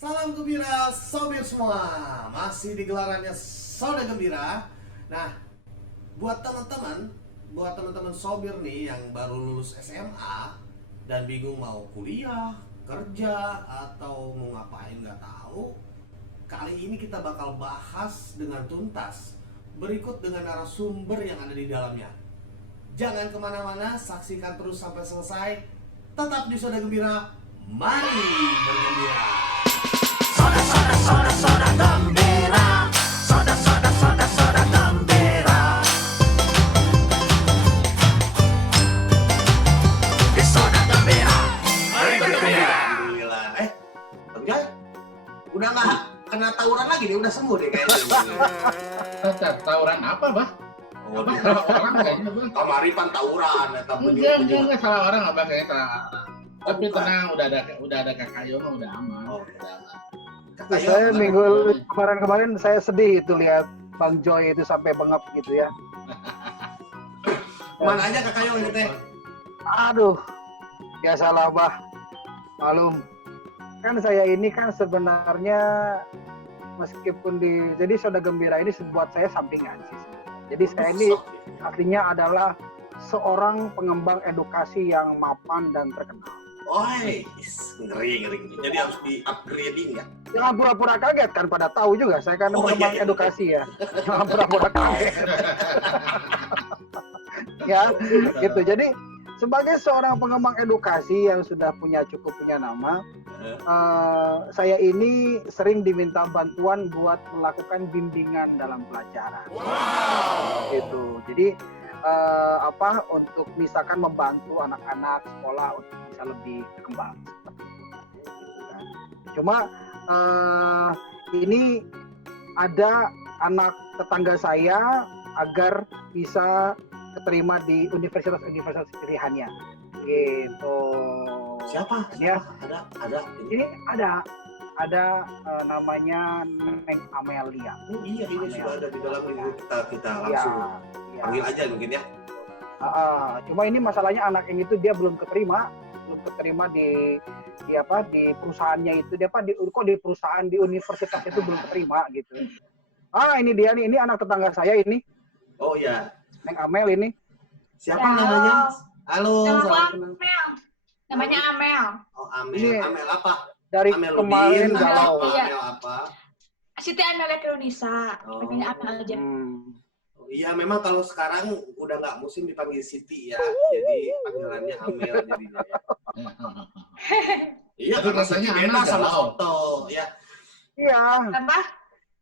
Salam gembira Sobir semua. Masih di gelarannya Soda Gembira. Nah, buat teman-teman Sobir nih yang baru lulus SMA dan bingung mau kuliah, kerja atau mau ngapain nggak tahu. Kali ini kita bakal bahas dengan tuntas berikut dengan narasumber yang ada di dalamnya. Jangan kemana-mana, saksikan terus sampai selesai. Tetap di Soda Gembira. Mari bergembira. Soda soda soda soda gembira. Soda soda soda soda gembira. Di Soda Gembira. Mari bergembira. Alhamdulillah. Bang Joy, udah nggak kena tawuran lagi nih, udah sembuh deh kayaknya. Tawuran apa, Bah? Oh, Apa dia salah orang kayaknya, Bang? kamaripan tawuran atau Enggak salah orang, Abah kayaknya salah orang. Tapi tenang, udah ada Kakak Yo mah udah aman. Oh, Udah aman. Saya minggu kemarin saya sedih itu lihat Bang Joy itu sampai bengap gitu ya. Kemana aja Kakak Yo ini teh? Aduh, biasalah Bah, malum. Kan saya ini kan sebenarnya meskipun jadi Soda Gembira ini buat saya sampingan sih. Jadi saya ini artinya adalah seorang pengembang edukasi yang mapan dan terkenal. Oi, ngeri. Jadi harus di-upgrading ya? Jangan pura-pura kaget kan, pada tahu juga saya kan pengembang iya. edukasi ya. Jangan pura-pura kaget. Ya, gitu. Jadi sebagai seorang pengembang edukasi yang sudah cukup punya nama, saya ini sering diminta bantuan buat melakukan bimbingan dalam pelajaran. Wow. Gitu. Jadi untuk misalkan membantu anak-anak sekolah untuk bisa lebih berkembang seperti itu. Gitu kan. Cuma ini ada anak tetangga saya agar bisa keterima di universitas pilihannya. Gitu. Siapa? Ya. Ada. Ini ada namanya Neng Amelia. Oh iya, ini Amelia. sudah ada di dalam minggu kita langsung Ya. panggil aja mungkin ya. Cuma ini masalahnya anak ini tuh dia belum keterima di perusahaannya itu, di perusahaan di universitas itu belum keterima gitu. Ini dia nih, ini anak tetangga saya ini. Oh iya. Neng Amel ini. Siapa Halo. namanya? Halo. Nama salam aku kenal. Amel. Namanya Amel. Oh Amel. Ini Amel apa? Dari Amel kemarin Udin, galau. apa? Iya. Amel apa? Siti Amelia Kirunisa. Oh. Panggilnya Amel aja. Oh, iya, memang kalau sekarang udah nggak musim dipanggil Siti ya. Jadi panggilannya Amel jadinya ya. Iya, Tapi karena katanya Siti beda anak sama galau. Soto ya. Iya, Apa?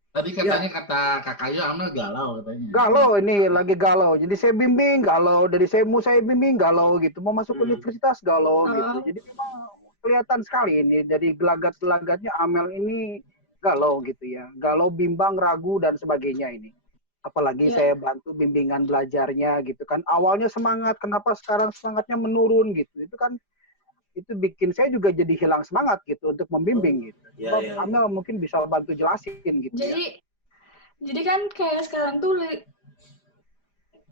Tadi katanya kata Kakak Yo Amel galau katanya. galau ini lagi galau. Jadi saya bimbing galau, dari saya bimbing galau gitu. Mau masuk universitas galau gitu. Jadi memang kelihatan sekali ini dari gelagat-gelagatnya Amel ini galau gitu ya. Galau, bimbang, ragu dan sebagainya ini. Apalagi saya bantu bimbingan belajarnya gitu kan. Awalnya semangat, kenapa sekarang semangatnya menurun gitu. Itu bikin saya juga jadi hilang semangat gitu untuk membimbing gitu. Iya. Amel mungkin bisa bantu jelasin gitu ya. Jadi kan kayak sekarang tuh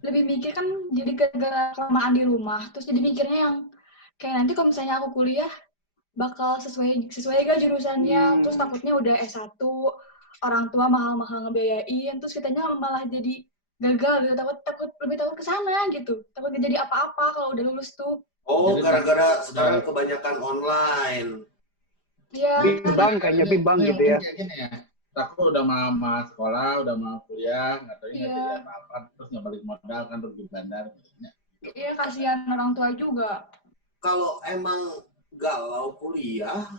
lebih mikir kan jadi gara-gara kelamaan di rumah. Terus jadi mikirnya yang kayak nanti kalau misalnya aku kuliah bakal sesuai gak jurusannya. Terus takutnya udah S1, orang tua mahal-mahal ngebiayain, terus kitanya malah jadi gagal gitu, lebih takut ke sana gitu, takut gak jadi apa-apa kalau udah lulus tuh. Oh, Jadi gara-gara sekarang kebanyakan online. Iya. Bimbang gitu ya. Kayak gini ya. Aku udah mau sekolah, udah mau kuliah, nggak tahu Iya. jadi apa-apa, terus nggak balik modal kan rugi bandar. Iya, kasihan orang tua juga. Kalau emang galau kuliah,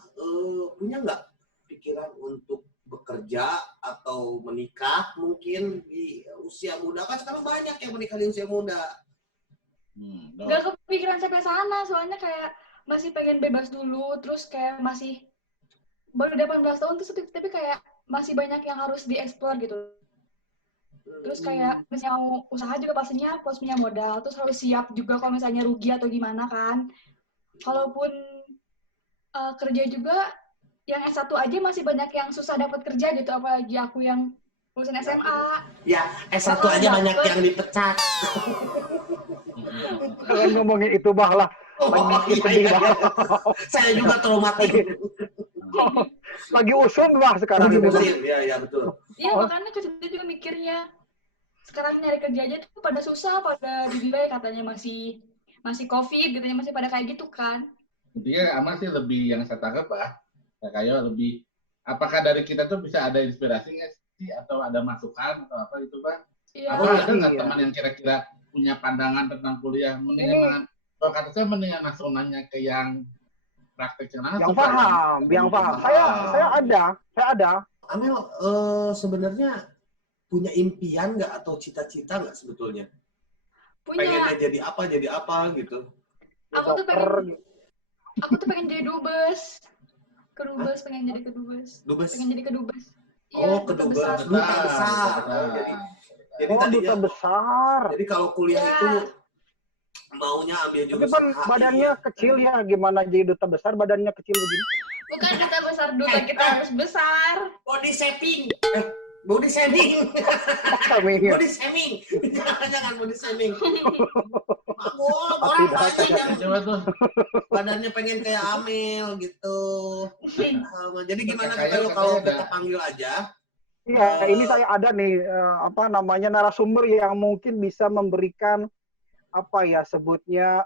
punya nggak pikiran untuk bekerja atau menikah mungkin di usia muda? Kan sekarang banyak yang menikah di usia muda. Gak kepikiran sampai sana, soalnya kayak masih pengen bebas dulu, terus kayak masih baru 18 tahun terus tapi kayak masih banyak yang harus dieksplor gitu. Terus kayak misalnya mau usaha juga pastinya harus punya modal, terus harus siap juga kalau misalnya rugi atau gimana kan. Kalaupun kerja juga yang S1 aja masih banyak yang susah dapat kerja gitu, apalagi aku yang lulusan SMA. Ya, S1 aja banyak yang dipecat. Kalian ngomongin itu bah lah. Oh, Banyak iya. sedih bah. Saya juga traumatik. lagi usum lah sekarang. Lagi musim, ya betul. Iya, makanya ke situ juga mikirnya. Sekarang nyari kerja aja tuh pada susah, pada di delay katanya masih COVID, katanya masih pada kayak gitu kan. Intinya Amal sih lebih yang saya tangkap ya kayak lebih apakah dari kita tuh bisa ada inspirasi nggak sih atau ada masukan atau apa gitu Pak? Iya. Atau ada nggak Iya. teman yang kira-kira punya pandangan tentang kuliah? Mendingan kalau kata saya mendingan langsung nanya ke yang prakteknya langsung. Yang paham. Saya ada. Amel sebenarnya punya impian nggak atau cita-cita nggak sebetulnya? Pengennya Punya. jadi apa gitu? Aku tuh pengen jadi dubes. Kedubes, pengen jadi kedubes. Dubes. Pengen jadi kedubes. Oh, Duta kedubes. besar. Duta besar. Oh, jadi Oh, tadinya, duta besar. jadi kalau kuliah Ya. itu maunya ambil Tapi jurusan kan HI. badannya kecil ya, gimana jadi duta besar badannya kecil begini? Bukan duta besar, duta kita harus besar. Body shaping. Body shaming. Body shaming. Jangan body shaming. Orang banyak yang Coba tuh. badannya pengen kayak Amel gitu. Jadi gimana Kayak kalau ada. kita panggil aja? Iya, ini saya ada nih narasumber yang mungkin bisa memberikan sebutnya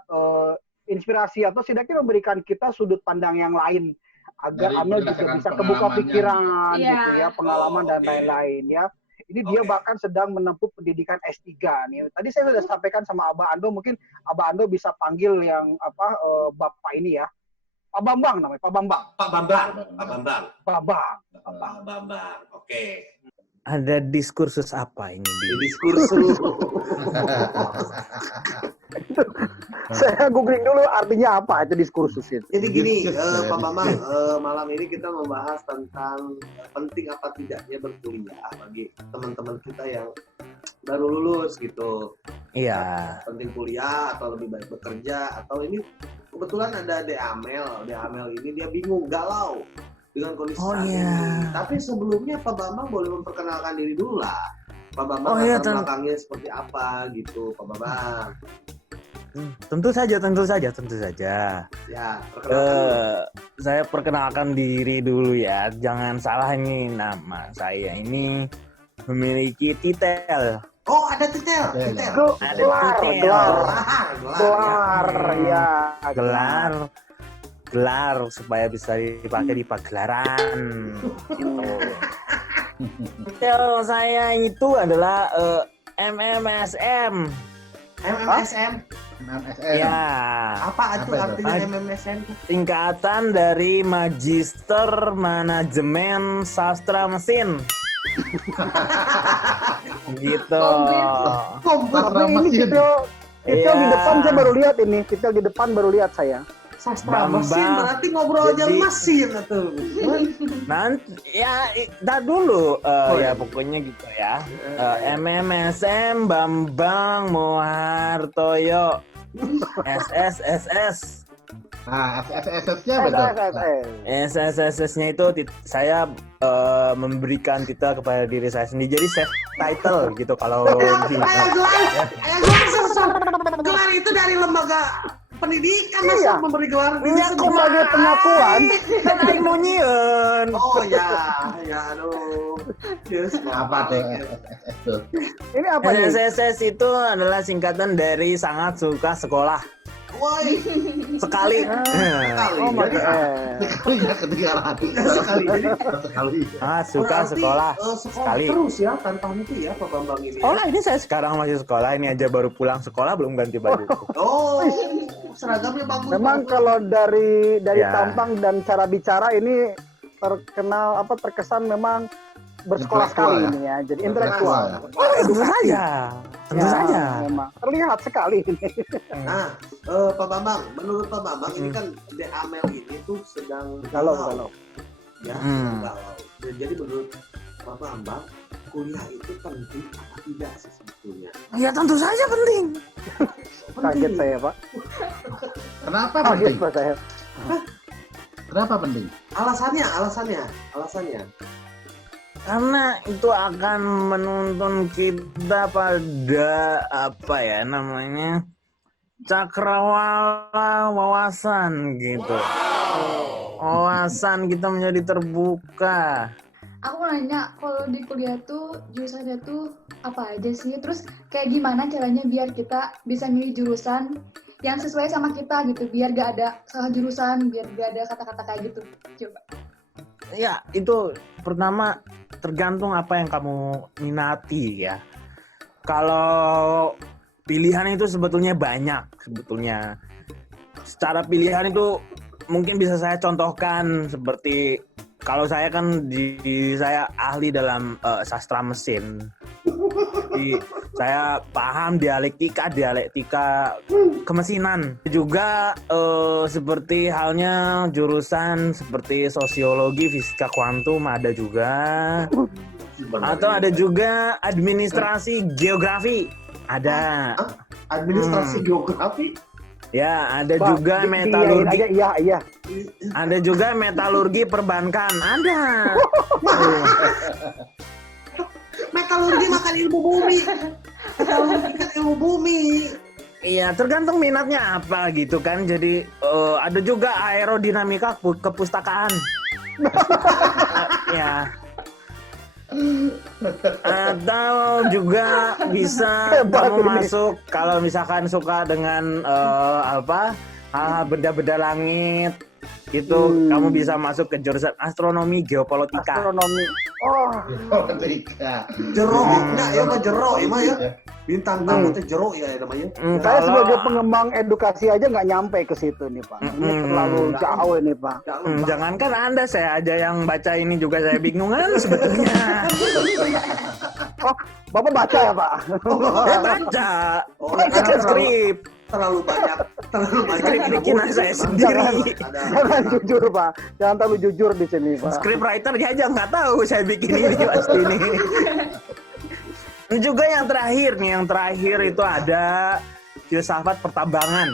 inspirasi atau setidaknya memberikan kita sudut pandang yang lain agar Dari Amel juga berdasarkan bisa kebuka pengalamannya. pikiran Iya. gitu ya, pengalaman dan oke. lain-lain ya. Ini dia Oke. bahkan sedang menempuh pendidikan S3 nih. Tadi saya sudah sampaikan sama Abah Ando, mungkin Abah Ando bisa panggil yang Bapak ini ya. Pak Bambang namanya, Pak Bambang. Pak Bambang. Pak Bambang. Babang. Pak Bambang. Oke. Ada diskursus apa ini? Di diskursus. Saya googling dulu artinya apa itu diskursus itu. Jadi gini, Pak Bambang, malam ini kita membahas tentang penting apa tidaknya berkuliah bagi teman-teman kita yang baru lulus gitu. Iya. Penting kuliah atau lebih baik bekerja atau ini kebetulan ada De Amel. De Amel ini dia bingung, galau dengan kondisi Oh, saat iya. ini. Tapi sebelumnya Pak Bambang boleh memperkenalkan diri dulu lah. Pak Bambang Oh, iya, latar belakangnya seperti apa gitu, Pak Bambang. Tentu saja. Ya, perkenalkan. Saya perkenalkan diri dulu ya. Jangan salah ini, nama saya ini memiliki titel. Oh, ada titel. Titel. Gelar ya. Gelar supaya bisa dipakai di pagelaran. Gitu. Titel saya itu adalah MMSM. MMSM. MMSM. Ya. Apa itu Apa itu? artinya MMSM? Singkatan dari Magister Manajemen Sastra Mesin. Gitu. Komplit. Tapi ini titel di depan saya baru lihat ini. Titel di depan baru lihat saya. Sastra Bambang. mesin berarti ngobrol aja Jadi- mesin tuh. Nanti ya tar dulu Oh, ya iya. pokoknya gitu ya. MMSM Bambang Mohartoyo SSSS. Nah, SSS-nya betul. SSSS-nya itu saya memberikan titel kepada diri saya sendiri. Jadi self title gitu kalau di Gelar itu dari lembaga pendidikan Iya. masa memberi gelar ini Iya, sendiri. Sebagai pengakuan. kan aing nu nyieun. Oh ya, aduh. Yes, Apa tuh SSS tuh? Ini apa nih? SSSS itu adalah singkatan dari sangat suka sekolah Woi, sekali. sekali. Oh my Jadi, God. Sekali ya ketinggalan. sekali. Jadi, Sekali. Sangat suka berarti, sekolah sekolah sekali. terus ya tanpa henti ya Pak Bambang ini. Oh, Ya? ini saya sekarang masih sekolah, ini aja baru pulang sekolah belum ganti baju. Oh, seragamnya bagus. Memang bagus. kalau dari Ya. tampang dan cara bicara ini terkesan memang bersekolah Intelektual sekali ya? ini ya. Jadi Intelektual intelektual. Oh, tentu saja. Tentu Ya, saja. Memang terlihat sekali ini. Nah, Pak Bambang, menurut Pak Bambang ini kan De Amel ini tuh sedang Galau. ya, Hmm. galau. Dan jadi menurut Pak Bambang, kuliah itu penting apa tidak sih sebetulnya? Ya tentu saja penting. Kaget saya, Pak. Kenapa Kaget penting? Pak saya. Kenapa penting? Alasannya. Karena itu akan menuntun kita pada apa ya namanya cakrawala wawasan gitu. wawasan kita menjadi terbuka. Aku mau nanya, kalau di kuliah tuh jurusannya tuh apa aja sih? Terus kayak gimana caranya biar kita bisa milih jurusan yang sesuai sama kita gitu, biar gak ada salah jurusan, biar gak ada kata-kata kayak gitu. Coba. Ya, itu pertama tergantung apa yang kamu minati ya. Kalau pilihan itu sebetulnya banyak sebetulnya. Secara pilihan itu mungkin bisa saya contohkan seperti kalau saya kan saya ahli dalam sastra mesin. Jadi, saya paham dialektika kemesinan. Juga seperti halnya jurusan seperti sosiologi, fisika kuantum ada juga. Atau ada juga administrasi geografi. Ada. Administrasi geografi? Ya, ada Pak, juga diiyain metalurgi. aja, iya. Ada juga metalurgi perbankan. Ada. Metalurgi makan ilmu bumi. Metalurgi kan ilmu bumi. Iya, tergantung minatnya apa gitu kan. Jadi ada juga aerodinamika kepustakaan. Ya. Atau juga bisa Hebat kamu ini. masuk kalau misalkan suka dengan benda-benda langit itu kamu bisa masuk ke jurusan astronomi geopolitika. Astronomi. Oh, Politika. Jero, enggak ya mah jero, ya mah ya. Bintang tamu teh jero ya namanya. saya Kalau- sebagai pengembang edukasi aja nggak nyampe ke situ nih Pak. Ini terlalu jauh ini Pak. Jangankan Anda, saya aja yang baca ini juga saya bingungan sebetulnya. Oh, Bapak baca ya Pak? Saya baca, baca skrip terlalu banyak skrip bikinan saya sendiri. Jangan jujur Pak. Jangan terlalu jujur di sini Pak. Script writernya aja nggak tahu saya bikin ini pasti ini. Juga yang terakhir itu ada filsafat pertambangan.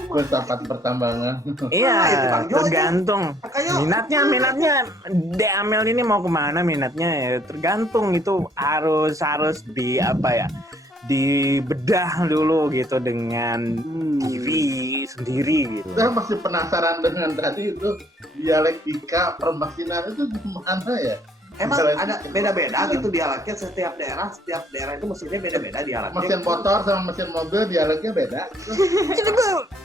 Filsafat pertambangan. Iya, itu Bang Jo, tergantung. Kayak Minatnya Amel ini mau kemana minatnya ya tergantung itu harus dibedah dulu gitu dengan diri sendiri gitu. Saya masih penasaran dengan tadi itu dialektika permesinan itu gimana ya? Emang Misalnya- ada beda-beda gitu dialeknya setiap daerah itu mesinnya beda-beda dialeknya. Mesin motor sama mesin mobil dialeknya beda. Gitu.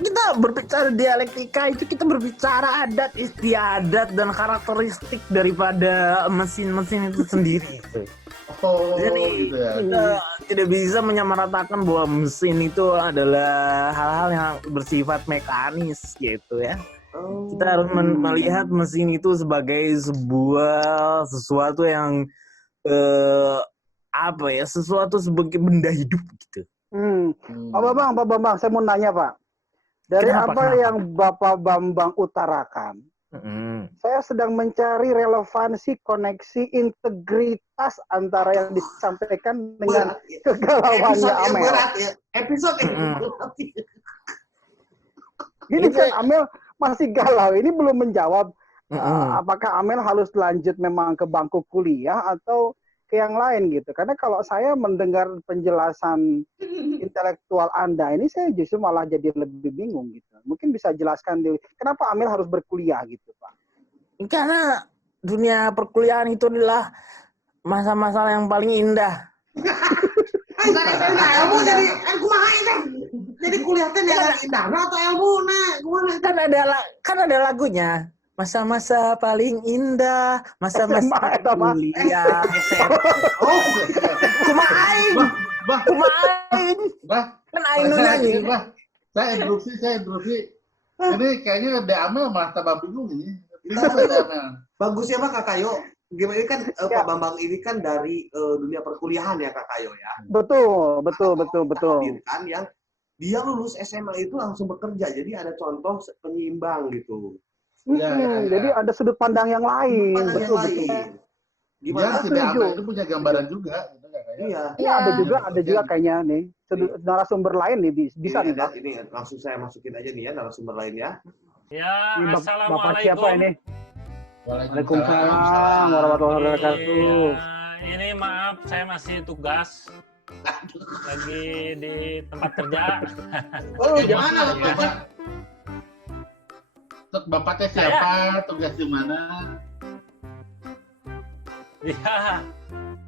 Kita berbicara dialektika itu kita berbicara adat istiadat dan karakteristik daripada mesin-mesin itu sendiri. Oh, Jadi gitu ya. kita tidak bisa menyamaratakan bahwa mesin itu adalah hal-hal yang bersifat mekanis gitu ya. Kita harus melihat mesin itu sebagai sesuatu yang sesuatu sebagai benda hidup gitu. Pak Bambang, saya mau nanya Pak. Dari Kenapa? yang Bapak Bambang utarakan, saya sedang mencari relevansi, koneksi, integritas antara yang disampaikan dengan kegalauannya Amel. Episode yang berat. Ini kan Amel masih galau. Ini belum menjawab apakah Amel harus lanjut memang ke bangku kuliah atau ke yang lain gitu. Karena kalau saya mendengar penjelasan intelektual Anda ini, saya justru malah jadi lebih bingung gitu. Mungkin bisa jelaskan kenapa Amel harus berkuliah gitu, Pak? Karena dunia perkuliahan itu adalah masa-masa yang paling indah. Ilmu jadi kumaha ini? Jadi kuliah teh ada indah atau ilmu nah? Kan ada lagunya. Masa-masa paling indah, masa-masa SMA, eta mah. kuliah. Oh, Kumain. Kan Aing nu nyanyi. Saya interupsi. Ini kayaknya De Amel malah tambah bingung ini. Kenapa De Amel? bagus ya Pak Kakayo. Gimana ini kan Pak Bambang ini kan dari dunia perkuliahan ya Kakayo ya. Betul. Hadirkan yang dia lulus SMA itu langsung bekerja. Jadi ada contoh penyeimbang gitu. Ya. Jadi ada sudut pandang yang lain. Pandang yang Betul. lain. Dia Gimana? si De Amel itu punya gambaran juga. Gitu, kayaknya. Iya. Iya, ada juga kayaknya nih. Narasumber lain nih bisa nih, Pak. Ini langsung saya masukin aja nih ya narasumber lainnya. Ya, Ini Bapak assalamualaikum. siapa ini? Waalaikumsalam warahmatullahi wabarakatuh. Iya, ini maaf, saya masih tugas lagi di tempat kerja. Oh, gimana Bapak? Bapaknya siapa? Tugas di mana?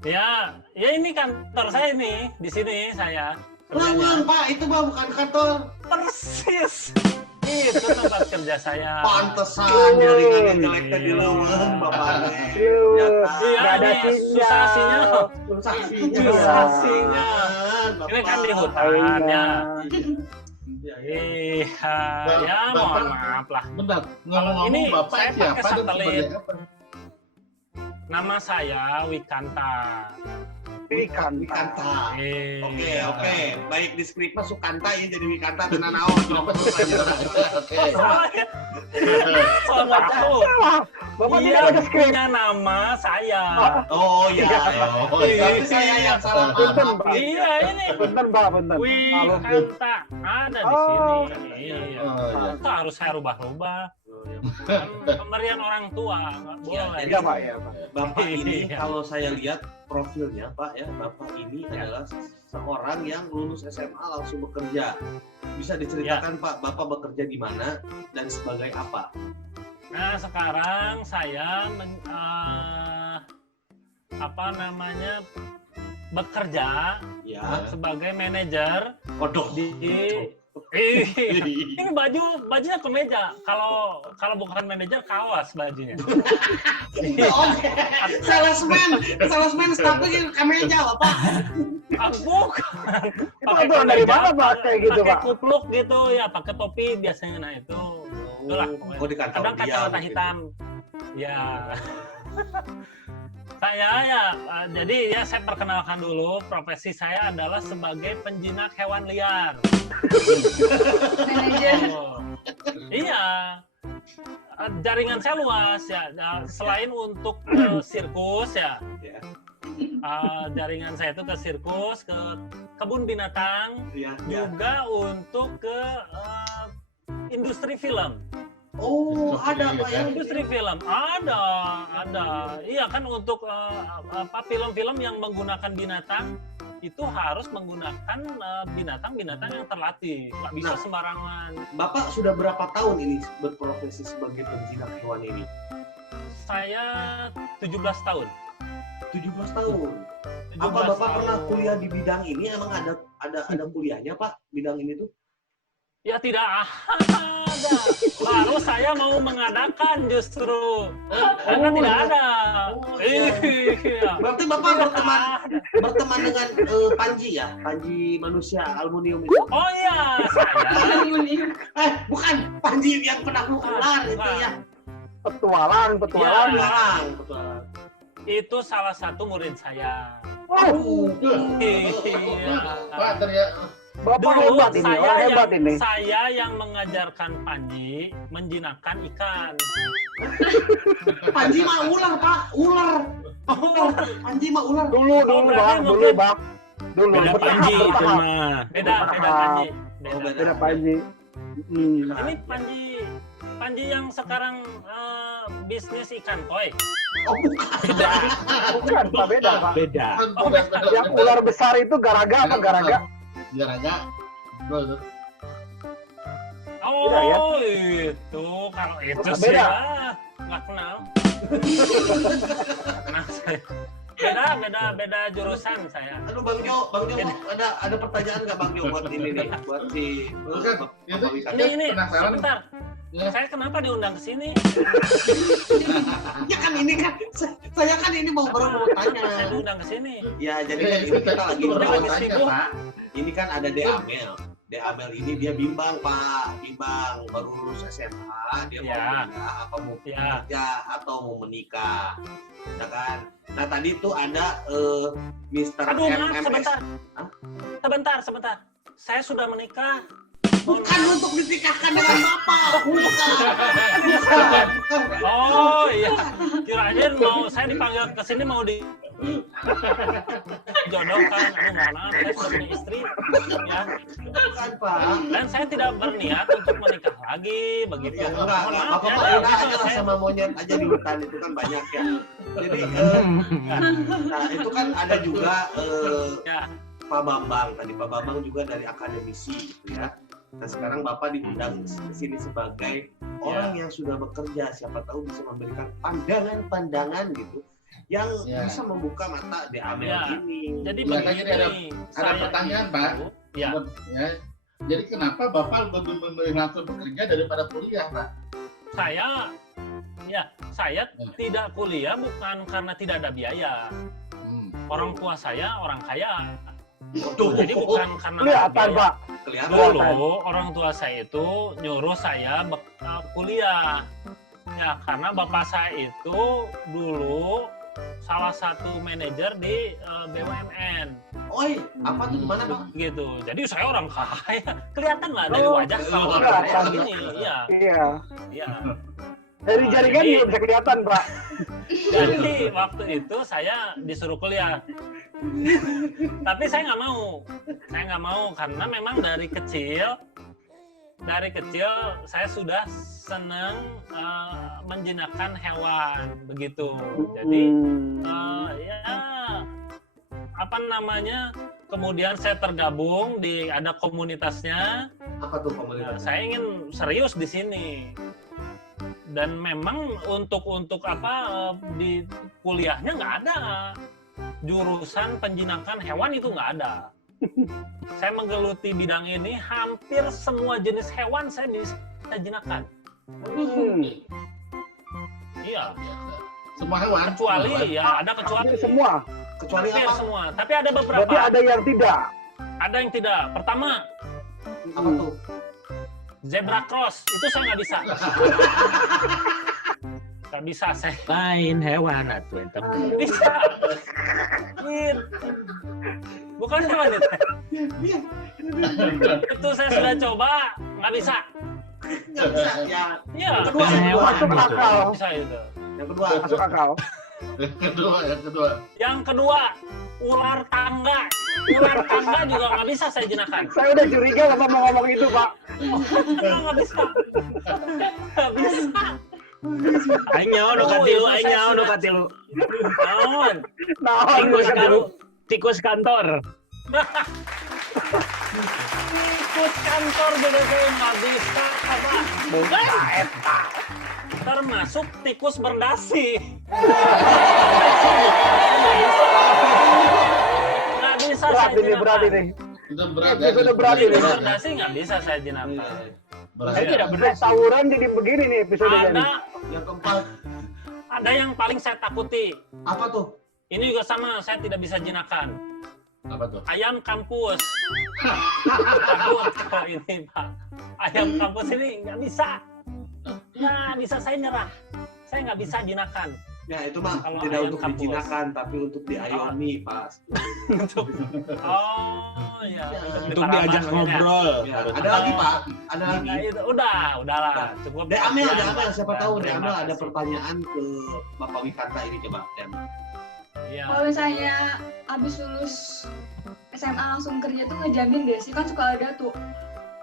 Ya ini kantor saya ini, di sini saya. Lawan Pak, itu Pak bukan kantor. Persis. Itu tempat kerja saya. Pantesan jaringan inteleknya di Leuweung Bapak. Iya, Nggak ada ini susah sinyal. Susah Susah sinyal. Ini kan di hutan ya. Iya, ya mohon maaf lah. Bentar, Ini ngomong-ngomong Bapak saya siapa pakai dan satelit. sebagai apa? Nama saya Wikanta. Wikanta. Iya. Oke. Baik di skrip mah Sukanta ya jadi Wikanta tenan naon. Oke. So tahu. Bapak Iya, tidak ada skrip. punya nama saya. Oh iya. Oh, iya. Tapi saya yang salah Punten, paham. Pak. Iya, ini Punten, Pak, punten. Wikanta ada di Oh. sini. Iya. Oh, iya. Itu harus saya rubah-rubah. Pemberian orang tua, nggak Iya, boleh. Iya, Pak, ya, Pak. Bapak ini Iya. kalau saya lihat profilnya Pak ya, Bapak ini adalah seorang yang lulus SMA langsung bekerja. Bisa diceritakan Pak, Bapak bekerja di mana dan sebagai apa? Nah, sekarang saya bekerja Ya. sebagai manajer Kodok. di ini bajunya kemeja. Kalau bukan manajer kaos bajunya. Salesman staffnya kemeja Bapak. Bukan. Itu dari mana, Pak, kayak gitu, Pakai Pak? kupluk gitu ya, pakai topi biasanya. Nah itu. Itulah. Oh, di kantor Kadang dia kacamata mungkin. hitam. Ya. Jadi saya perkenalkan dulu, profesi saya adalah sebagai penjinak hewan liar. Manajer. Oh. Iya. Jaringan saya luas ya. Selain untuk sirkus ya. Ya. Jaringan saya itu ke sirkus, ke kebun binatang, Ya. juga untuk ke industri film. Oh, ada Pak ya. Industri film ada. Iya kan untuk film-film yang menggunakan binatang itu harus menggunakan binatang-binatang yang terlatih, nggak bisa Nah. sembarangan. Bapak sudah berapa tahun ini berprofesi sebagai penjinak hewan ini? Saya 17 tahun. 17 tahun. 17 Apa Bapak tahun. pernah kuliah di bidang ini? Emang ada kuliahnya Pak bidang ini tuh? Ya tidak ada. Baru saya mau mengadakan justru. Karena tidak ada. Iya. Berarti Bapak berteman dengan Panji ya? Panji manusia aluminium itu. Oh iya, saya. Bukan Panji yang pernah ular itu ya. Petualang. Petualang. Itu salah satu murid saya. Oh, Iya. Pak, ternyata Bapak Dulu hebat ini, orang hebat ini. saya yang mengajarkan Panji menjinakkan ikan. Panji mah ular Pak, ular. Panji mah ular. Dulu, berarti Bang. mungkin- Bang. Dulu, Beda Panji itu bertahap. mah. Beda Bertahap. Panji. Oh, beda. Beda Panji. Ini Panji yang sekarang bisnis ikan koi. Oh bukan. Bukan, Pak, beda, Pak. Beda. Yang ular besar itu garaga apa garaga? Garaga. Betul. Oh, Beda ya? itu kalau itu Beda. sih nggak kenal. Nah, beda jurusan saya. Aduh Bang Jo ada pertanyaan nggak Bang Jo buat ini nih, buat si Bukan, itu Ini penasaran. sebentar. Ya. Saya kenapa diundang ke sini? Ya kan ini kan saya kan ini mau baru mau Kenapa saya tanya. diundang ke sini? Ya jadi kan ini kita lagi Udah lagi bertanya, sibuk. Pak. Ini kan ada Amel. Amel ini dia bimbang Pak, bimbang baru lulus SMA, dia mau Ya. kuliah apa mau Ya. kerja atau mau menikah, ya kan? Nah tadi tuh ada Mr. Aduh, maaf, MMS. sebentar. Saya sudah menikah. Bukan untuk dinikahkan dengan Bapak, bukan. Oh iya, kirain mau saya dipanggil ke sini mau dijodohkan. Aduh, mana saya sudah punya istri, ya. Bukan Pak. Dan saya tidak berniat untuk menikah lagi, begitu. Ya, enggak, Mohon maaf Bapak ya, udah aja lah saya- sama monyet aja di hutan itu kan banyak ya. Jadi, nah itu kan ada juga Ya. Pak Bambang tadi, Pak Bambang juga dari akademisi gitu ya. Nah sekarang Bapak diundang ke sini sebagai orang yang sudah bekerja, siapa tahu bisa memberikan pandangan-pandangan gitu yang bisa membuka mata di Amel ini. Jadi Ya, begini, ada pertanyaan, Pak. Ya. Ya. Jadi kenapa Bapak lebih memilih langsung bekerja daripada kuliah, Pak? Saya tidak kuliah bukan karena tidak ada biaya. Orang tua saya orang kaya. Jadi bukan karena Kelihatan, biaya. Pak. Kelihatan. Dulu orang tua saya itu nyuruh saya kuliah. Ya, karena bapak saya itu dulu salah satu manajer di BUMN. Oi, apa tuh gimana Bang? Gitu. Jadi saya orang kaya. Kelihatan lah dari Oh, wajah kalau kelihatan. saya ini. Iya. Iya. Iya. Dari jaringan Jadi- juga bisa kelihatan, Pak. Jadi waktu itu saya disuruh kuliah. Tapi saya nggak mau. Saya nggak mau karena memang dari kecil saya sudah senang menjinakkan hewan begitu. Jadi kemudian saya tergabung di ada komunitasnya. Apa tuh komunitas? Saya ingin serius di sini. Dan memang untuk di kuliahnya nggak ada jurusan penjinakan hewan, itu nggak ada. Saya menggeluti bidang ini, hampir semua jenis hewan saya bisa jinakan. Iya. Semua hewan. Kecuali ya ada kecuali. Hampir semua. Kecuali Hampir apa? semua. Tapi ada beberapa. Berarti ada yang tidak. Ada yang tidak. Pertama, Apa tuh? zebra cross itu saya nggak bisa. Nggak bisa saya. Lain hewan atuh eta. Bisa. Bukan hewan itu. Itu saya sudah coba, nggak bisa. Nggak bisa. Ya. Iya. Kedua, Masuk akal. Bisa itu. Yang kedua. Masuk akal. Yang kedua. Yang kedua, ular tangga. Ular tangga juga nggak bisa saya jinakan. Saya udah curiga Bapak mau ngomong itu, Pak. Nggak bisa. Nggak bisa. Aing nyaho nu katilu, aing nyaho nu katilu. Naon? Nah, Tikus kantor. Ikut kantor juga saya nggak bisa, apa? Termasuk tikus berdasi. Nggak bisa saya berat ini. jinakan. Itu berat. Episode berat ini. Tikus berdasi nggak bisa saya jinakan. Saya tidak benar tawuran jadi begini nih episodenya. Ada, Yang keempat. ada yang paling saya takuti. Apa tuh? Ini juga sama, saya tidak bisa jinakan. Apa tuh? Ayam kampus. Takut kalau ini, Pak. Ayam kampus ini nggak bisa. Nggak bisa, saya nyerah. Saya nggak bisa jinakan. Ya itu mah Kalau tidak ayam untuk kampus. dijinakan, tapi untuk diayomi, Pak. Oh, iya. Untuk diajak ngobrol. Ya, ada lagi, Pak. Ada lagi. Nah, itu udahlah. Cukup. De Amel, siapa Pak. tahu De Terima Amel ada kasih. pertanyaan ke Bapak Wikanta ini coba. Iya. Kalau misalnya abis lulus SMA langsung kerja tuh ngejamin gak sih? Kan suka ada tuh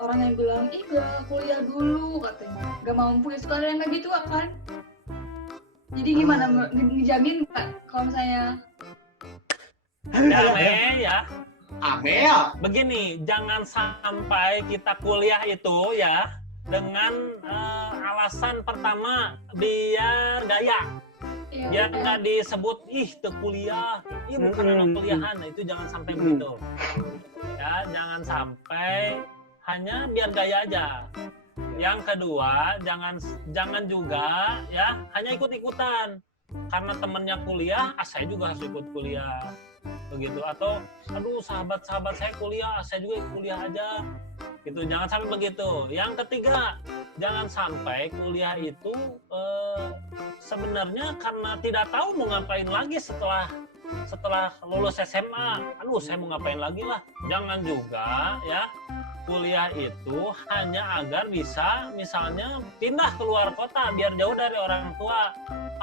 orang yang bilang, ih gak kuliah dulu katanya, gak mampu ya, suka ada yang kayak gitu kan? Jadi gimana, ngejamin gak kalau misalnya Ya. Amel. Begini, jangan sampai kita kuliah itu ya dengan alasan pertama biar gaya. Biar nggak disebut teu kuliah, bukan anak kuliahan. Nah, itu jangan sampai begitu. Ya, jangan sampai hanya biar gaya aja. Yang kedua, jangan juga ya hanya ikut-ikutan. Karena temennya kuliah, saya juga harus ikut kuliah. Begitu, atau aduh sahabat-sahabat saya kuliah, saya juga ikut kuliah aja. Gitu, jangan sampai begitu. Yang ketiga, jangan sampai kuliah itu sebenarnya karena tidak tahu mau ngapain lagi setelah lulus SMA. Aduh, saya mau ngapain lagi lah. Jangan juga ya kuliah itu hanya agar bisa misalnya pindah keluar kota biar jauh dari orang tua.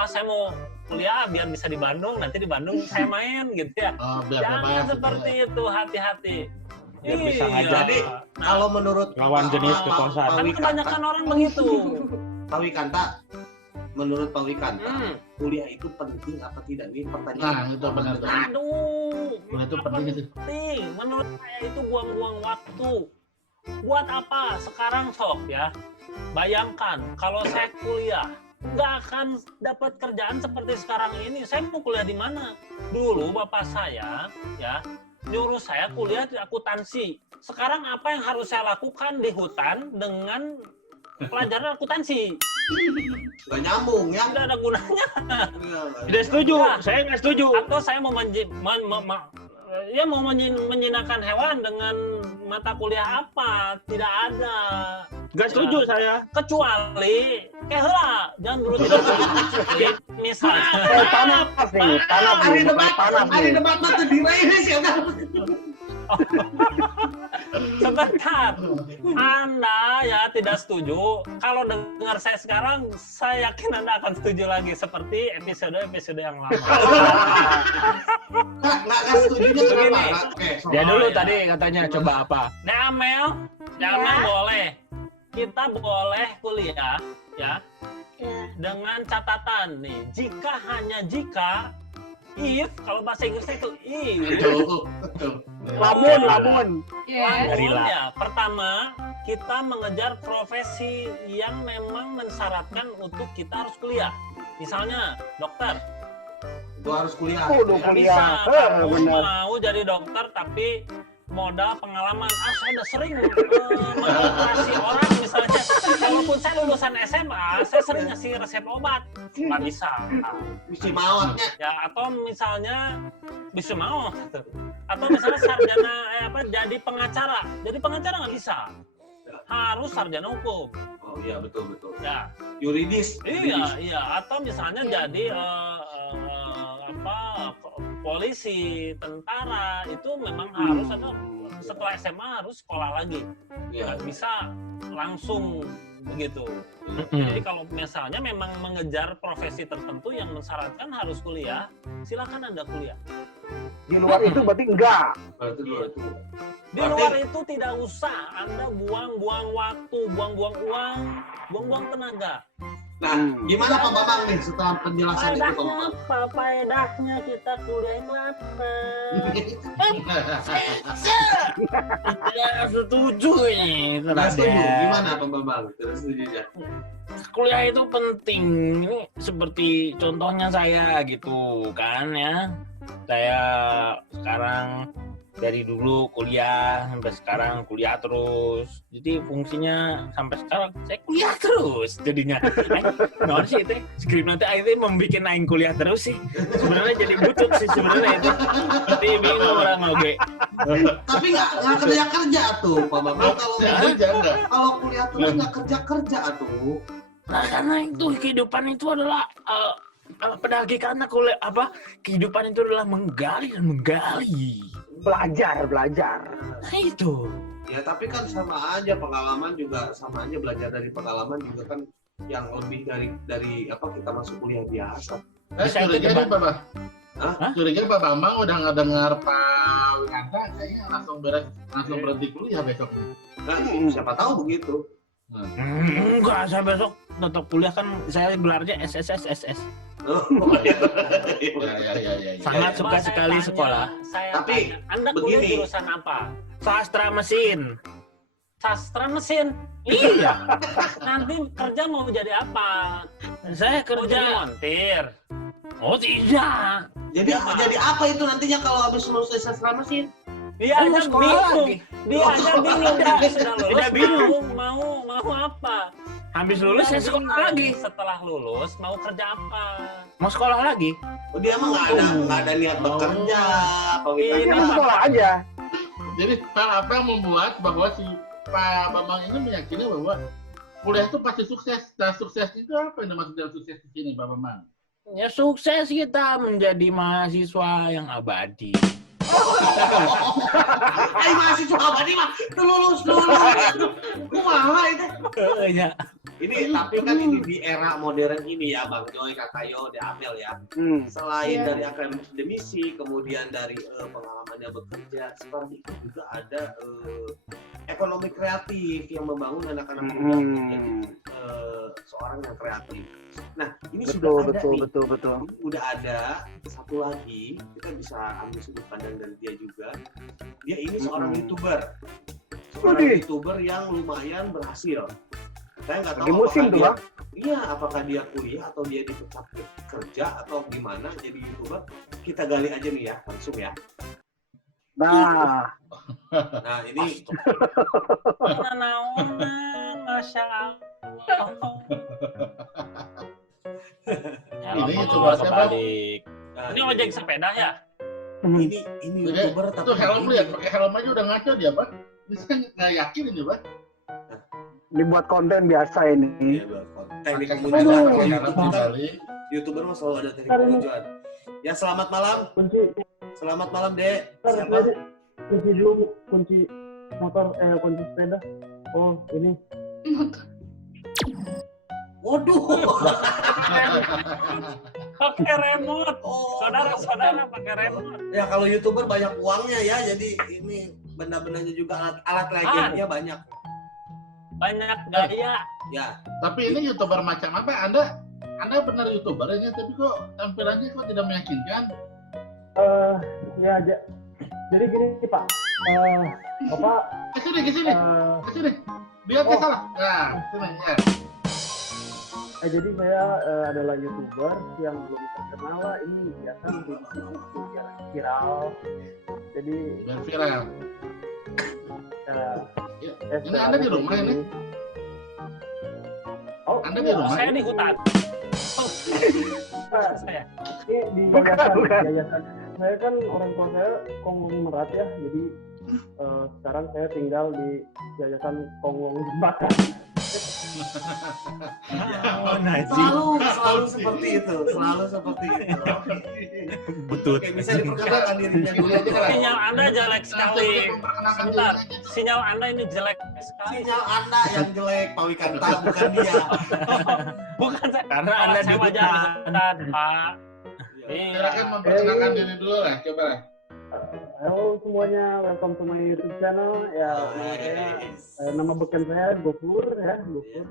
Saya mau kuliah biar bisa di Bandung, nanti di Bandung saya main gitu ya. Biar Jangan bebas, seperti itu, hati-hati. Biar bisa ngajak. Jadi kalau menurut Lawan jenis Pak kekuasaan. Kan kebanyakan orang begitu. Pak Wikanta, menurut Pak Wikanta, Hmm. kuliah itu penting apa tidak? Ini Nah, pertanyaan. itu benar tuh. Aduh, Nah, itu apa penting itu. penting? Menurut saya itu buang-buang waktu. Buat apa sekarang sok ya? Bayangkan kalau saya kuliah nggak akan dapat kerjaan seperti sekarang ini. Saya mau kuliah di mana? Dulu bapak saya ya nyuruh saya kuliah di akuntansi. Sekarang apa yang harus saya lakukan di hutan dengan pelajaran akuntansi? Nggak nyambung ya. Tidak ada gunanya. Tidak setuju, saya nggak setuju. Atau saya mau menjinakkan hewan dengan mata kuliah apa? Tidak ada. Nggak setuju saya. Kecuali kayak heula, jangan dulu tidak setuju. Misalnya Panas nih, Hari debat mata diraih ya kan. sebentar, Anda ya tidak setuju. Kalau dengar saya sekarang, saya yakin Anda akan setuju lagi seperti episode yang lama. Nggak setujunya kenapa? Oke. Dia dulu tadi katanya coba apa? Amel boleh. Kita boleh kuliah ya dengan catatan nih. Jika hanya jika if, kalau bahasa Inggrisnya itu if. Betul. Lamun. Dari lah. Ya, pertama kita mengejar profesi yang memang mensyaratkan untuk kita harus kuliah. Misalnya dokter. Itu harus kuliah. Udah Nggak kuliah. bisa kamu Benar. mau jadi dokter tapi modal pengalaman. Saya udah sering mengoperasi orang misalnya. Walaupun saya lulusan SMA, saya sering ngasih resep obat. Nggak bisa. Mesti mawatnya. Ya, atau misalnya bisa mau. Atau misalnya sarjana jadi pengacara. Jadi pengacara nggak bisa. Harus sarjana hukum. Oh iya betul. Ya. Yuridis. Iya. Atau misalnya jadi polisi, tentara, itu memang harus ada setelah SMA harus sekolah lagi. Iya. Nggak bisa langsung begitu. Jadi kalau misalnya memang mengejar profesi tertentu yang mensyaratkan harus kuliah, silakan Anda kuliah. Di luar itu berarti enggak. Berarti dua itu. Di luar itu tidak usah Anda buang-buang waktu, buang-buang uang, buang-buang tenaga. Nah, gimana Pak Bambang nih setelah penjelasan itu Pak Faedahnya Bambang? apa? Faedahnya kita kuliah itu apa? Tidak setuju ini. Nggak setuju. Gimana Pak Bambang? Tidak setuju ya? Kuliah itu penting. Ini seperti contohnya saya gitu kan ya. Saya sekarang dari dulu kuliah sampai sekarang kuliah terus. Jadi fungsinya sampai sekarang saya kuliah terus jadinya. Nggak sih itu skrip nanti itu membuat aing kuliah terus sih. Sebenarnya jadi butut sih sebenarnya itu. Tapi bingung orang oke. Tapi nggak kerja tuh Pak Bambang. Kalau kuliah terus nggak kerja tuh. Nah, karena itu kehidupan itu adalah pada hakikatnya kuliah kehidupan itu adalah menggali. Belajar. Nah itu. Ya tapi kan sama aja pengalaman juga sama aja belajar dari pengalaman juga kan yang lebih dari apa kita masuk kuliah biasa. Bisa itu Curiga nih Bapak. Hah? Curiga Pak Bambang udah nggak dengar Pak Winanta, kayaknya langsung berhenti kuliah besok. Nah, siapa tahu begitu. Enggak, saya besok tetap kuliah kan saya gelarnya SSS. Oh, Ya. Sangat suka Saya sekali tanya, sekolah. Tapi, Anda kuliah begini. jurusan apa? Sastra mesin. Sastra mesin. Iya. Nanti kerja mau jadi apa? Saya Mau jadi kerja. montir. Oh tidak. jadi apa itu nantinya kalau habis lulus sastra mesin? Dia aja sekolah bingung. lagi. Dia aja bingung. Dia sudah lulus. Tidak bingung. Mau apa? Habis lulus saya Dia sekolah bingung. lagi. Setelah lulus mau kerja apa? Mau sekolah lagi. Oh dia mah nggak ada niat bekerja. Pak Ini Wita. Kan sekolah aja. Jadi Pak, apa yang membuat bahwa si Pak Bambang ini meyakini bahwa kuliah itu pasti sukses? Dan sukses itu apa yang dimaksud dengan sukses di sini Pak Bambang? Ya sukses kita menjadi mahasiswa yang abadi. Mahasiswa abadi mah lulus. Kumaha itu? Ya. Ini tapi kan ini di era modern ini ya Bang Joy, Kak Yo, De Amel ya. Selain dari akademisi, kemudian dari pengalamannya bekerja, sekarang itu juga ada ekonomi kreatif yang membangun anak-anak muda menjadi seorang yang kreatif. Nah, ini sudah ada nih. Betul. Udah ada satu lagi, kita bisa ambil sudut pandang dari dia juga. Dia ini seorang YouTuber. seorang YouTuber yang lumayan berhasil. Saya nggak tahu Lagi musim apakah tuh, dia, Bang. iya, apakah dia kuliah atau dia dipecat kerja atau gimana jadi YouTuber. Kita gali aja nih ya, langsung ya. Nah, Nah, ini Naonan, Masya Allah. Ini Helm YouTuber siapa? kebalik. nah, Ini ojek sepeda ya? ini Jadi, YouTuber itu tapi helm begini. lihat pakai helm aja udah ngaco dia, Pak. Ini saya nggak yakin ini, Pak. dibuat konten biasa ini. Iya, buat teknik Pakai pengunjuan. helm, Kalau pakai helm YouTuber kan, kembali. YouTuber mah selalu ada teknik pengunjuan. Ya, selamat malam. Selamat malam, Dek. Siapa? Kunci dulu, kunci motor, kunci sepeda. Oh, ini. Waduh. Pakai remote. Oh, Saudara-saudara pakai remote. ya kalau YouTuber banyak uangnya ya, jadi ini benda-bendanya juga alat legendnya banyak. Banyak gaya. Ya, Tapi ini YouTuber macam apa? Anda benar YouTubernya, tapi kok tampilannya kok tidak meyakinkan? Ya, jadi gini Pak. Bapak, Ke sini. Biar nggak salah. Nah, sini ya. jadi saya adalah YouTuber yang belum terkenal lah. Ini biasa biar viral. Jadi Biar viral. Ya, saya ini Anda di rumah ini? Oh, Anda di rumah? Saya di hutan. Pak, Saya. ini di yayasan. Saya kan orang tua saya konglomerat ya, jadi sekarang saya tinggal di yayasan Konglong Jembatan. selalu seperti itu, selalu seperti itu. Betul. Oke, bisa diperkenalkan dirinya dulu. Sinyal Anda jelek sekali. Sebentar. Sinyal Anda ini jelek sekali. Sinyal Anda yang jelek, Pak Wikanta, bukan dia. Bukan saya. Karena Anda di saya wajah hutan. hutan, Pak. Silakan memperkenalkan diri dulu lah, coba lah. Halo semuanya, welcome to my YouTube channel. Ya, nama beken saya Gofur ya, Gofur.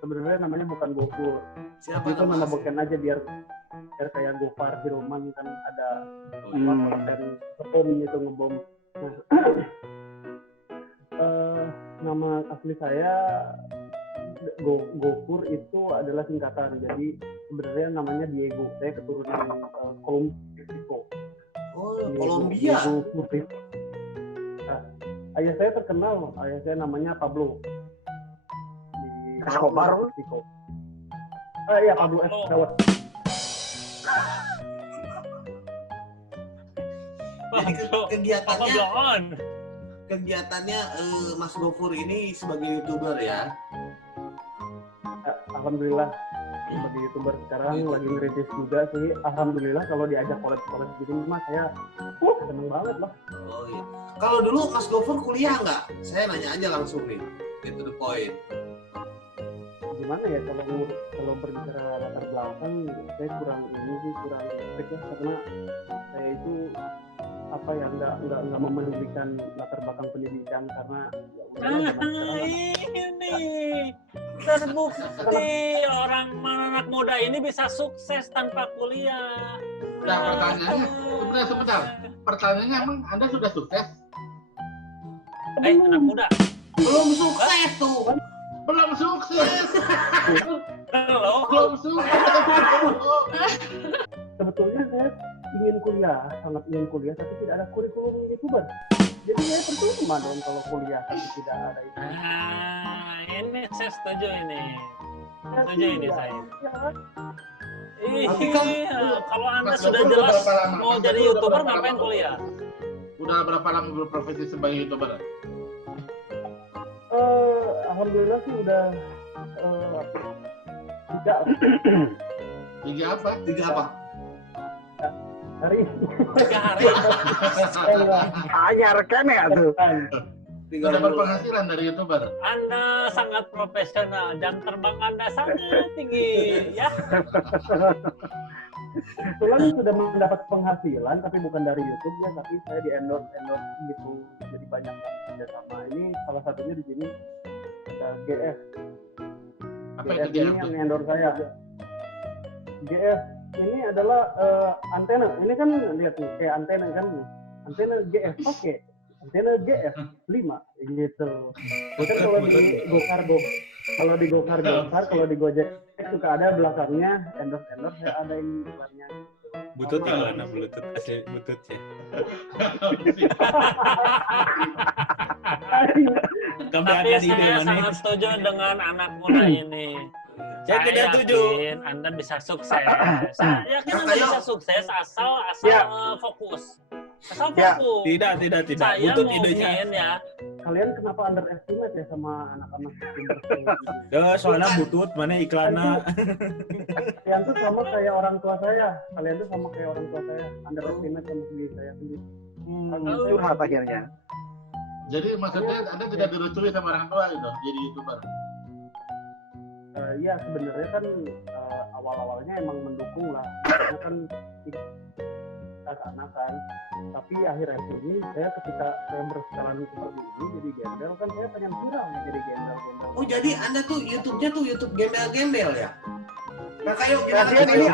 Sebenarnya namanya bukan Gofur. Siapa Itu nama nama? beken aja biar kayak Gofar Hiroman kan ada dan ngebom gitu ngebom. Nah, nama asli saya Gofur itu adalah singkatan. Jadi sebenarnya namanya Diego. Saya keturunan Meksiko. Oh, Kolombia. Nah, ayah saya terkenal, ayah saya namanya Pablo di Escobar? Meksiko. Iya, Pablo Escobar. Jadi kegiatannya Pabloon. kegiatannya Mas Gofur ini sebagai YouTuber ya. Alhamdulillah sebagai YouTuber sekarang lagi ngerintis juga sih. Alhamdulillah kalau diajak collab gini mah saya seneng banget lah. Oh iya. Kalau dulu Mas Gofur kuliah nggak? Saya nanya aja langsung nih, get to the point. Gimana ya kalau berbicara latar belakang saya kurang strict ya, karena saya itu apa ya nggak memedulikan latar belakang pendidikan karena ya udah zaman sekarang lah. Ini terbukti orang anak muda ini bisa sukses tanpa kuliah. Nah, pertanyaannya, sebentar. Pertanyaannya emang Anda sudah sukses? Anak muda. Belum sukses tuh. Belum sukses. Halo. Belum sukses. Sebetulnya saya ingin kuliah, sangat ingin kuliah, tapi tidak ada kurikulum YouTuber. Jadi saya percuma dong kalau kuliah tapi tidak ada itu. Ini saya setuju ini. Setuju ini saya. Tapi kan, Kalau Anda Mas sudah Gofur jelas berapa lama? mau Mas jadi Gofur YouTuber berapa ngapain lama? kuliah? Udah berapa lama berprofesi sebagai YouTuber? Alhamdulillah sih udah tidak Tiga apa? Tiga apa? hari. 3 hari. Hanya rekan ya tuh. Tiga Sudah dulu. berpenghasilan dari YouTuber? Anda sangat profesional, jam terbang Anda sangat tinggi, ya. Kebetulan sudah mendapat penghasilan tapi bukan dari YouTube ya, tapi saya di endorse gitu. Jadi banyak yang kerja sama. Ini salah satunya di sini ada GF. Apa itu GF ini GF? yang endorse saya. GF ini adalah antena. Ini kan lihat nih kayak antena kan. Antena GF pakai. antena GF 5 gitu. Mungkin kalau di Gokar, kalau di Gojek suka ada belakangnya endorse ya ada ini iklannya. Butut gimana? Bluetooth asli butut ya. Tapi saya sangat setuju dengan anak muda ini. Saya tidak setuju. Yakin Anda bisa sukses. Saya yakin Anda bisa sukses asal fokus. Asal fokus. Tidak. Saya Butut mungkin idenya. ya. Kalian kenapa underestimate ya sama anak-anak Soalnya butut mana iklannya. Kalian tuh sama kayak orang tua saya. Underestimate sama diri saya sendiri. Curhat akhirnya. Jadi maksudnya Anda tidak direstui sama orang tua gitu, jadi YouTuber? Iya sebenarnya kan awal-awalnya emang mendukung lah. Karena kan anak kan. Tapi akhir-akhir ini saya ketika saya berjalan seperti ini jadi gembel kan saya pengen viral ya jadi gembel. Oh jadi Anda tuh YouTube-nya tuh YouTube gembel-gembel ya? Nah kayak Kasian ini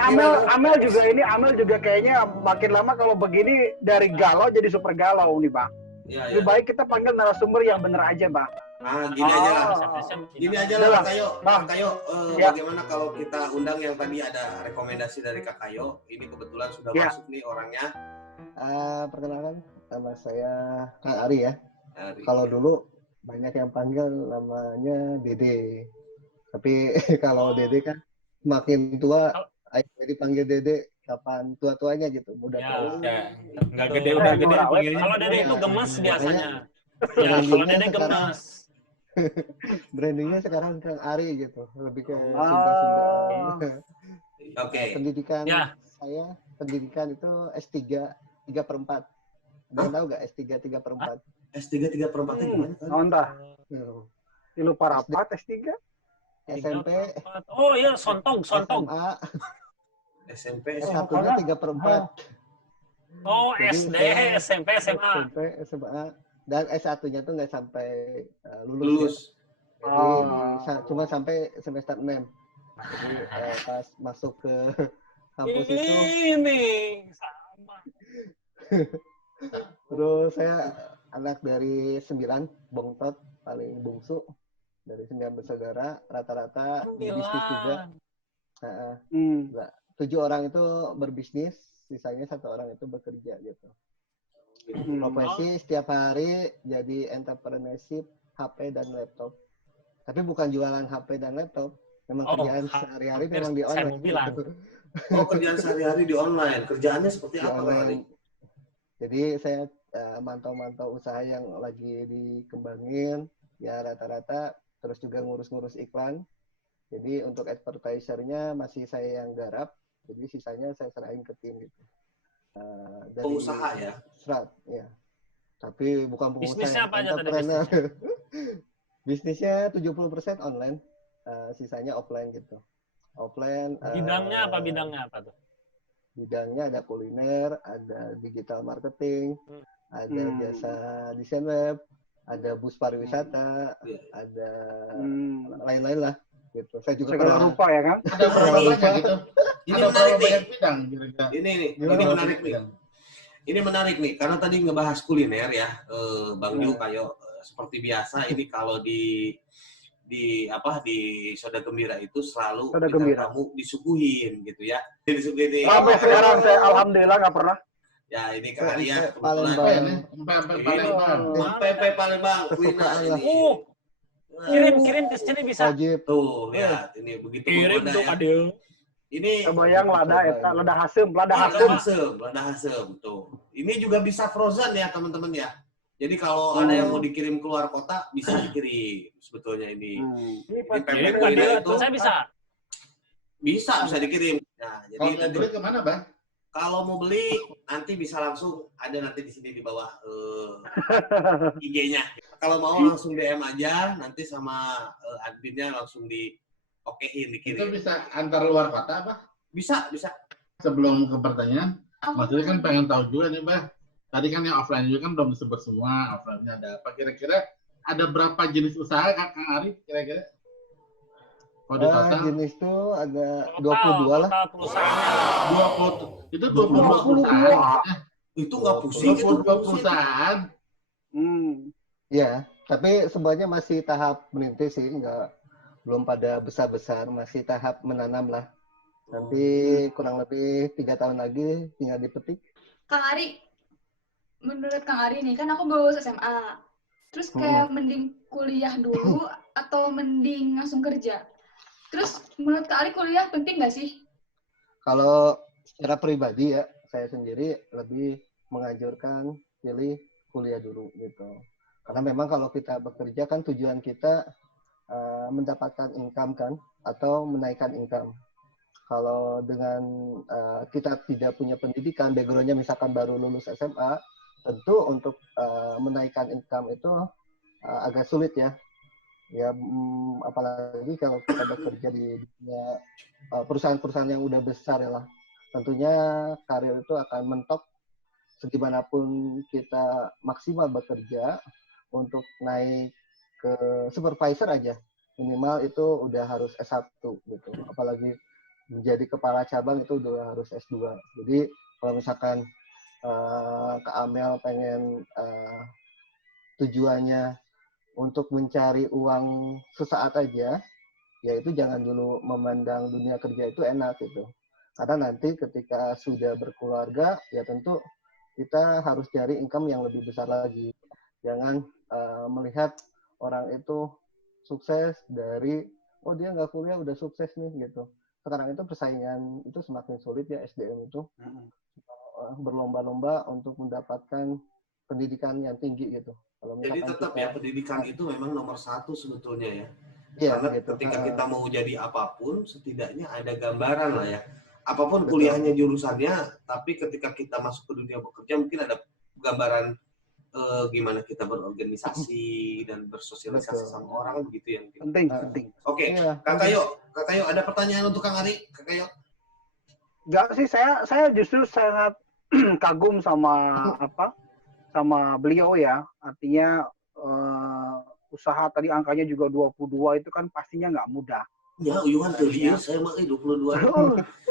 Amel juga kayaknya makin lama kalau begini dari galau jadi super galau nih Bang. Lebih baik kita panggil narasumber yang bener aja Bang. Gini aja lah. Gini aja lah Kak Kayo. Bagaimana kalau kita undang yang tadi ada rekomendasi dari Kak Kayo? Ini kebetulan sudah masuk nih orangnya. Perkenalkan, nama saya Kang Ari ya. Kalau dulu banyak yang panggil namanya Dede. Tapi kalau Dede kan makin tua, ayo dipanggil Dede kapan tua-tuanya gitu, muda tua. Nggak gede udah gede panggilnya. Kalau Dede itu gemes biasanya. Ya, kalau Dede gemes. Brandingnya sekarang Kang Ari gitu, lebih ke Sunda-Sunda. Oke. Pendidikan pendidikan itu S3 3/4. Tahu nggak S3 3/4? S3 3/4 itu gimana kan? Entah. Lu parapat S3? SMP. Oh iya, sontong. SMP S1-nya 3/4. Oh, SD, SMP, SMA. SMA. Dan S1-nya tuh nggak sampai lulus. Jadi cuma sampai semester 6. Jadi pas masuk ke kampus itu sama. Terus saya anak dari 9, bongtot paling bungsu dari 9 bersaudara, rata-rata di bisnis juga. 7 orang itu berbisnis, sisanya 1 orang itu bekerja gitu. Profesi setiap hari jadi entrepreneurship HP dan laptop. Tapi bukan jualan HP dan laptop, memang kerjaan sehari-hari memang di online. Kerjaan sehari-hari di online. Kerjaannya seperti apa kali? Jadi saya mantau-mantau usaha yang lagi dikembangin, ya rata-rata terus juga ngurus-ngurus iklan. Jadi untuk advertisernya masih saya yang garap, jadi sisanya saya serahin ke tim gitu. Dari pengusaha ya? Ya. Tapi bukan pengusaha. Bisnisnya apa aja tadi? Bisnisnya 70% online, sisanya offline gitu. Offline. Bidangnya apa tuh? Bidangnya ada kuliner, ada digital marketing, ada jasa desain web, ada bus pariwisata, ada lain-lain lah. Gitu. Saya juga pernah lupa ya kan? Ada berapa banyak gitu? Ini menarik nih. Ini menarik nih. Ini menarik nih karena tadi ngebahas kuliner ya, Bang Yu kayak seperti biasa ini kalau di Soda Gembira itu selalu kamu disuguhin gitu ya. Disuguhin. Sampai sekarang saya alhamdulillah nggak pernah. Ya ini kalian Palembang. Palembang kuliner ini. Kirim ke sini bisa. Tuh, ya ini begitu. Kirim tuh adil. Ini kebayang lada hasem tuh. Ini juga bisa frozen ya teman-teman ya. Jadi kalau ada yang mau dikirim keluar kota bisa dikirim sebetulnya ini. Itu saya bisa. Bisa dikirim. Nah, jadi kalau beli kemana, Bang? Kalau mau beli nanti bisa langsung ada nanti di sini di bawah IG-nya. Kalau mau langsung DM aja nanti sama adminnya langsung okein dikirim. Itu bisa antar luar kota apa? Bisa. Sebelum ke pertanyaan, maksudnya kan pengen tahu juga nih, Bah. Tadi kan yang offline juga kan belum disebut semua, offline-nya ada apa? Kira-kira ada berapa jenis usaha, Kang Ari? Kira-kira? Jenis itu ada 22 lah. 20. Itu 22 perusahaan. Itu nggak pusing. 22 perusahaan. Ya, tapi semuanya masih tahap merintis sih, belum pada besar-besar, masih tahap menanam lah. Nanti kurang lebih 3 tahun lagi tinggal dipetik. Kang Ari, menurut Kang Ari nih, kan aku baru lulus SMA. Terus kayak mending kuliah dulu atau mending langsung kerja? Terus menurut Kang Ari kuliah penting nggak sih? Kalau secara pribadi ya, saya sendiri lebih menganjurkan pilih kuliah dulu gitu. Karena memang kalau kita bekerja kan tujuan kita mendapatkan income kan, atau menaikkan income. Kalau dengan kita tidak punya pendidikan, background-nya misalkan baru lulus SMA, tentu untuk menaikkan income itu agak sulit ya. Ya, apalagi kalau kita bekerja di dunia perusahaan-perusahaan yang udah besar ya lah. Tentunya karir itu akan mentok segimanapun kita maksimal bekerja untuk naik ke supervisor aja. Minimal itu udah harus S1 gitu. Apalagi menjadi kepala cabang itu udah harus S2. Jadi kalau misalkan Kak Amel pengen tujuannya untuk mencari uang sesaat aja, ya itu jangan dulu memandang dunia kerja itu enak gitu. Karena nanti ketika sudah berkeluarga, ya tentu kita harus cari income yang lebih besar lagi. Jangan melihat orang itu sukses dari, oh dia nggak kuliah udah sukses nih gitu. Sekarang itu persaingan itu semakin sulit ya, SDM itu. Berlomba-lomba untuk mendapatkan pendidikan yang tinggi gitu. Kalau Jadi tetap ya pendidikan itu memang nomor satu sebetulnya ya. Iya, Karena gitu. ketika kita mau jadi apapun, setidaknya ada gambaran lah ya. Apapun kuliahnya jurusannya, tapi ketika kita masuk ke dunia bekerja mungkin ada gambaran gimana kita berorganisasi dan bersosialisasi sama orang begitu yang penting. Oke, Kak Kayo ada pertanyaan untuk Kang Ari? Kak Kayo? Enggak sih, saya justru sangat kagum sama sama beliau ya. Artinya usaha tadi angkanya juga 22 itu kan pastinya nggak mudah. Ya, uyuhan tadi ya, saya mah 22.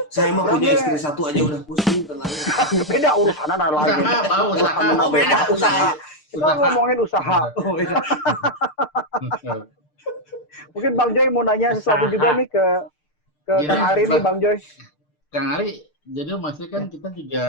Saya mah punya istri satu aja udah pusing tenangnya. Beda urusan ada lain. Beda usaha. Kita ngomongin usaha. Mungkin Bang Joy mau nanya sesuatu juga nih ke Kang Ari nih, Bang Joy. Kang Ari, jadi maksudnya kan kita juga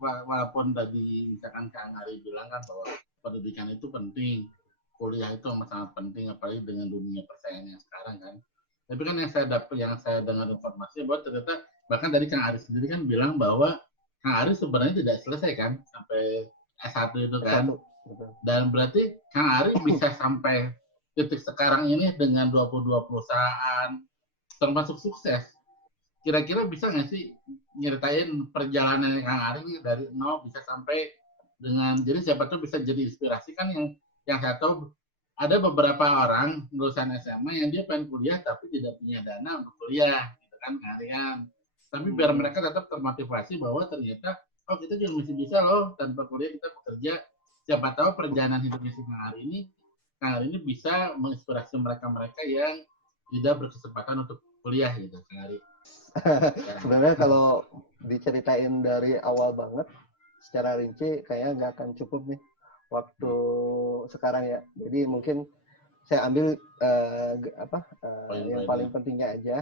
walaupun tadi misalkan Kang Ari bilang kan bahwa pendidikan itu penting, kuliah itu sangat penting apalagi dengan dunia persaingan yang sekarang kan. Tapi kan yang saya dengar informasi bahwa ternyata bahkan tadi Kang Ari sendiri kan bilang bahwa Kang Ari sebenarnya tidak selesai kan sampai S1 itu kan. Dan berarti Kang Ari bisa sampai titik sekarang ini dengan 22 perusahaan termasuk sukses. Kira-kira bisa nggak sih nyeritain perjalanan Kang Ari dari nol bisa sampai dengan, jadi siapa tuh bisa jadi inspirasi kan yang saya tahu ada beberapa orang lulusan SMA yang dia pengen kuliah tapi tidak punya dana untuk kuliah gitu kan Kang Ari kan. Tapi biar mereka tetap termotivasi bahwa ternyata oh kita juga masih bisa loh tanpa kuliah kita bekerja. Siapa tahu perjalanan hidupnya si Kang Ari ini bisa menginspirasi mereka-mereka yang tidak berkesempatan untuk kuliah gitu Kang Ari. Sebenarnya kalau diceritain dari awal banget secara rinci kayaknya nggak akan cukup nih waktu sekarang ya. Jadi mungkin saya ambil yang paling pentingnya aja.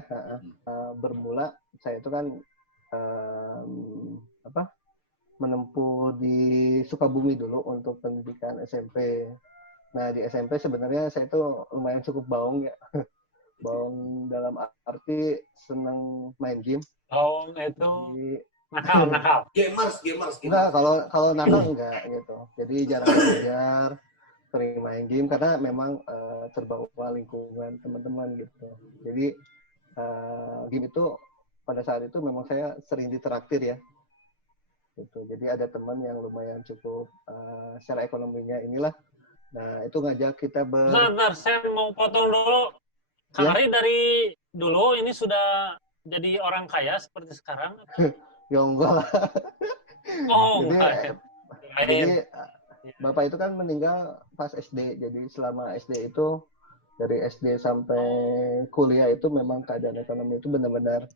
Bermula saya itu kan menempuh di Sukabumi dulu untuk pendidikan SMP. Nah di SMP sebenarnya saya itu lumayan cukup baung ya. Baung dalam arti senang main game. Baung itu nakal. Gamers. Enggak, kalau nakal enggak gitu. Jadi jarang belajar, sering main game karena memang terbawa lingkungan teman-teman gitu. Jadi game itu pada saat itu memang saya sering ditraktir ya. Gitu. Jadi ada teman yang lumayan cukup secara ekonominya inilah. Nah itu ngajak kita Bentar, saya mau potong dulu. Kang Ari dari dulu ini sudah jadi orang kaya seperti sekarang? Ya enggak lah. Oh, jadi Bapak itu kan meninggal pas SD. Jadi selama SD itu dari SD sampai kuliah itu memang keadaan ekonomi itu benar-benar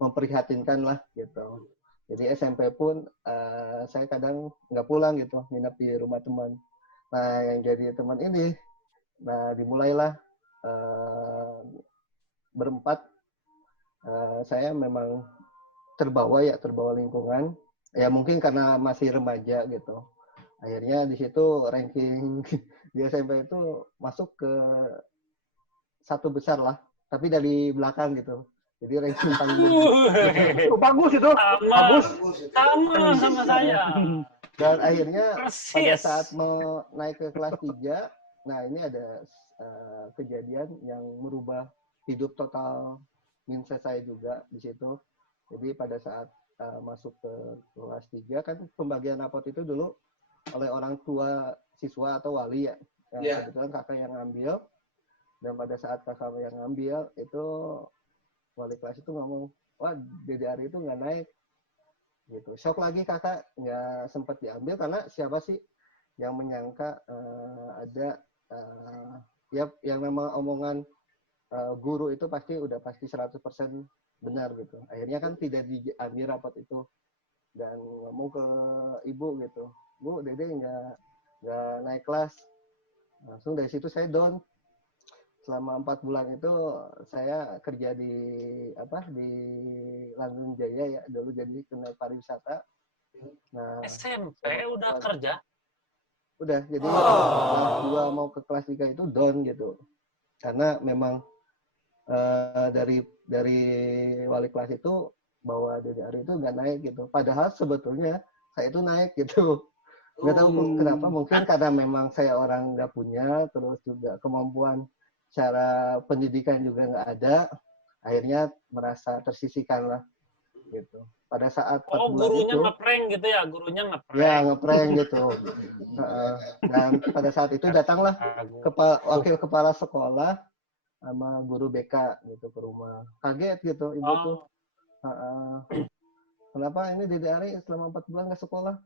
memprihatinkan lah gitu. Jadi SMP pun saya kadang nggak pulang gitu, nginep di rumah teman. Nah, yang jadi teman ini, nah dimulailah berempat. Saya memang terbawa lingkungan. Ya mungkin karena masih remaja gitu. Akhirnya di situ ranking di SMP itu masuk ke 1 besar lah, tapi dari belakang gitu. Jadi ranking paling Bagus itu. Sama, Bagus. sama saya. Dan akhirnya pada Persis. saat mau naik ke kelas 3, nah ini ada kejadian yang merubah hidup total mindset saya juga di situ. Jadi pada saat masuk ke kelas 3 kan pembagian rapot itu dulu oleh orang tua siswa atau wali ya. Yang kebetulan kakak yang ngambil. Dan pada saat kakak yang ngambil itu wali kelas itu ngomong, wah Dede Ari itu nggak naik. Gitu. Shock lagi kakak nggak sempat diambil karena siapa sih yang menyangka ada ya yang memang omongan guru itu pasti 100% benar gitu. Akhirnya kan tidak diambil rapot itu dan ngomong ke ibu gitu, Bu Dede nggak naik kelas. Langsung dari situ saya down. Selama 4 bulan itu saya kerja di Langgeng Jaya ya, dulu jadi kena pariwisata. Nah, SMP udah kerja? Udah, jadi kelas 2 mau ke kelas 3 itu down gitu. Karena memang dari wali kelas itu bahwa Dede Ari itu nggak naik gitu. Padahal sebetulnya saya itu naik gitu. Nggak tahu kenapa, mungkin karena memang saya orang nggak punya, terus juga kemampuan cara pendidikan juga nggak ada, akhirnya merasa tersisihkan lah gitu. Pada saat 4 bulan gurunya itu, ngeprank gitu ya, gurunya ngeprank. ya ngeprank gitu. Dan pada saat itu datanglah wakil kepala sekolah sama guru BK gitu ke rumah. Kaget gitu ibu tuh. Kenapa ini Dede Ari selama 4 bulan nggak sekolah?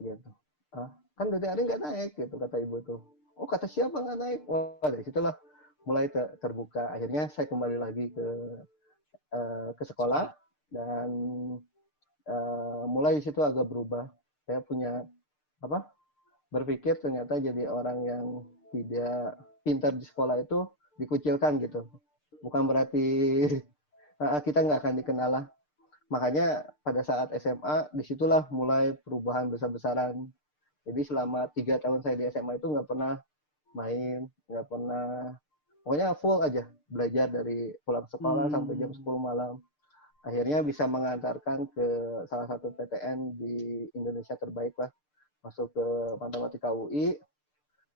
Gitu. Kan Dede Ari nggak naik gitu kata ibu tuh. Oh kata siapa nggak naik? Wah dari situlah mulai terbuka. Akhirnya saya kembali lagi ke sekolah dan mulai di situ agak berubah. Saya punya berpikir ternyata jadi orang yang tidak pintar di sekolah itu dikucilkan gitu. Bukan berarti kita nggak akan dikenal lah. Makanya pada saat SMA disitulah mulai perubahan besar-besaran. Jadi selama 3 tahun saya di SMA itu nggak pernah main, nggak pernah, pokoknya full aja belajar dari pulang sekolah sampai jam 10 malam. Akhirnya bisa mengantarkan ke salah satu PTN di Indonesia terbaik lah, masuk ke Matematika UI.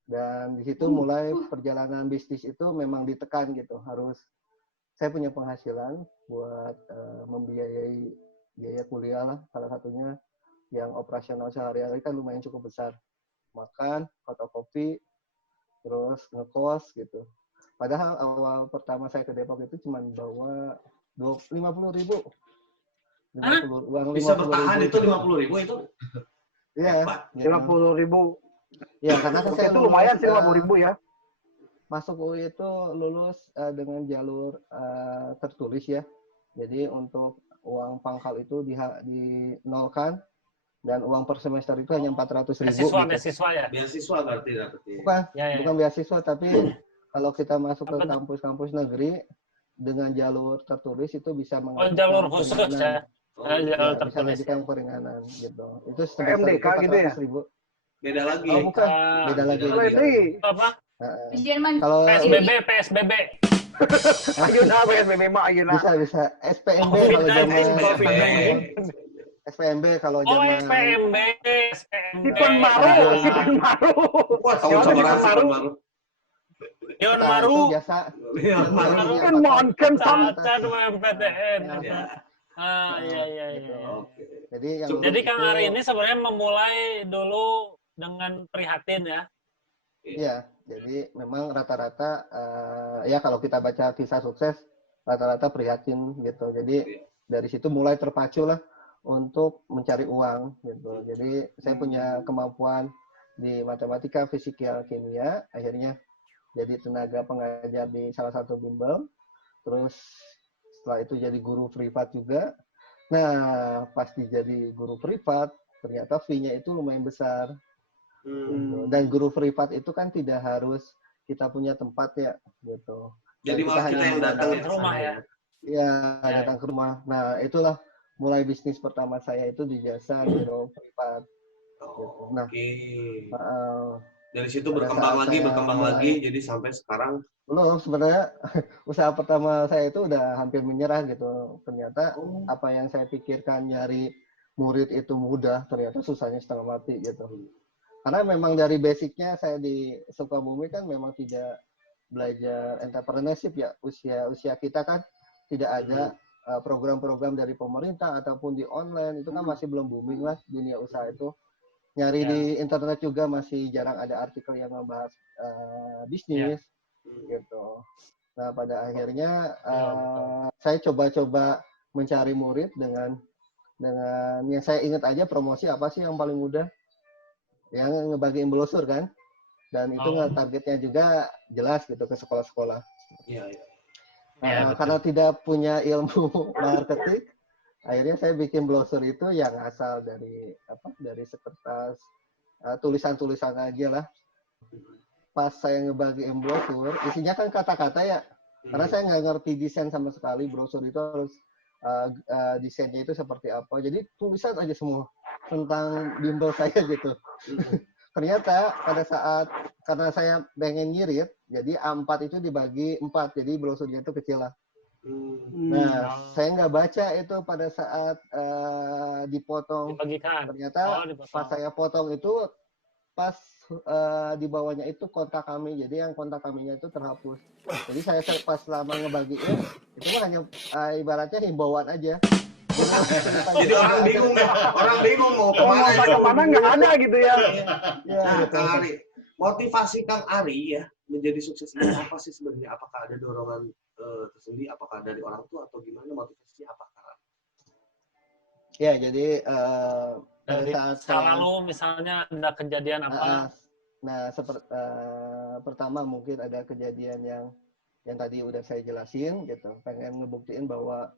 Dan di situ mulai perjalanan bisnis itu memang ditekan gitu, harus saya punya penghasilan buat membiayai biaya kuliah lah, salah satunya yang operasional sehari-hari kan lumayan cukup besar, makan, fotokopi, terus ngekos gitu. Padahal awal pertama saya ke Depok itu cuma bawa 50.000. Uang bisa bertahan itu 50.000 itu? Iya. 50.000. Ya karena kan saya itu lumayan sih 50.000 ya. Masuk UI itu lulus dengan jalur tertulis ya. Jadi untuk uang pangkal itu dinolkan dan uang per semester itu hanya 400.000. Beasiswa ya? Beasiswa berarti dapetnya. Bukan beasiswa, tapi kalau kita masuk ke kampus-kampus negeri dengan jalur tertulis itu bisa mengajukan jalur khusus ya. Jalur tertulis. Bisa mengajukan keringanan gitu. Itu PMDK gitu ya? Beda lagi. Oh bukan, beda lagi. Apa? Kalau PSBB. Ayeuna PSBB mah ayeuna. Bisa. SPMB kalau zaman SPMB kalau zaman SPMB. Sipan Maru. Wah, tahun Maru. Yon Maru. Biasa. Kan monken Cacat UMPTN. Iya. Jadi Kang Ari ini sebenarnya memulai dulu dengan prihatin ya. Iya, jadi memang rata-rata ya kalau kita baca kisah sukses rata-rata prihatin gitu. Jadi dari situ mulai terpacu lah untuk mencari uang gitu. Jadi saya punya kemampuan di matematika, fisika, kimia, akhirnya jadi tenaga pengajar di salah satu bimbel. Terus setelah itu jadi guru privat juga. Nah, pasti jadi guru privat, ternyata fee-nya itu lumayan besar. Dan guru privat itu kan tidak harus kita punya tempat ya, gitu. Jadi malah kita yang datang ke rumah ya. Iya, datang ke rumah. Nah, itulah mulai bisnis pertama saya itu di jasa guru privat. Oh, Nah, oke. uh, Dari situ pada berkembang saat lagi, jadi sampai sekarang. belum, sebenarnya usaha pertama saya itu udah hampir menyerah gitu. Ternyata apa yang saya pikirkan nyari murid itu mudah, ternyata susahnya setengah mati gitu. Karena memang dari basicnya saya di Sukabumi kan memang tidak belajar entrepreneurship ya, usia kita kan tidak ada program-program dari pemerintah ataupun di online, itu kan masih belum booming lah dunia usaha itu. Nyari di internet juga masih jarang ada artikel yang membahas bisnis gitu. Nah, pada akhirnya saya coba-coba mencari murid dengan yang saya ingat aja, promosi apa sih yang paling mudah, yang ngebagiin brosur kan, dan itu targetnya juga jelas gitu ke sekolah-sekolah. Karena tidak punya ilmu marketing, akhirnya saya bikin brosur itu yang asal dari sekertas tulisan-tulisan aja lah. Pas saya ngebagiin brosur, isinya kan kata-kata ya, karena saya nggak ngerti desain sama sekali. Brosur itu harus desainnya itu seperti apa, jadi tulisan aja semua tentang bimbel saya gitu. Ternyata pada saat, karena saya pengen ngirit, jadi A4 itu dibagi 4, jadi brosurnya itu kecil lah. Nah, saya nggak baca itu pada saat dipotong. Dibagikan. Ternyata pas saya potong itu, pas di bawahnya itu kontak kami, jadi yang kontak kaminya itu terhapus. Jadi saya pas lama ngebagiin, itu mah hanya ibaratnya himbauan aja. Jadi orang bingung mau kemana nggak ada gitu ya. Nah, Kang Ari, motivasi Kang Ari ya menjadi sukses ini apa sih sebenarnya? Apakah ada dorongan tersendiri? Apakah dari orang tua atau gimana, motivasinya apa, Kang Ari? Ya, jadi dari saat lalu misalnya ada kejadian apa? Nah, pertama mungkin ada kejadian yang tadi udah saya jelasin gitu. Pengen ngebuktiin bahwa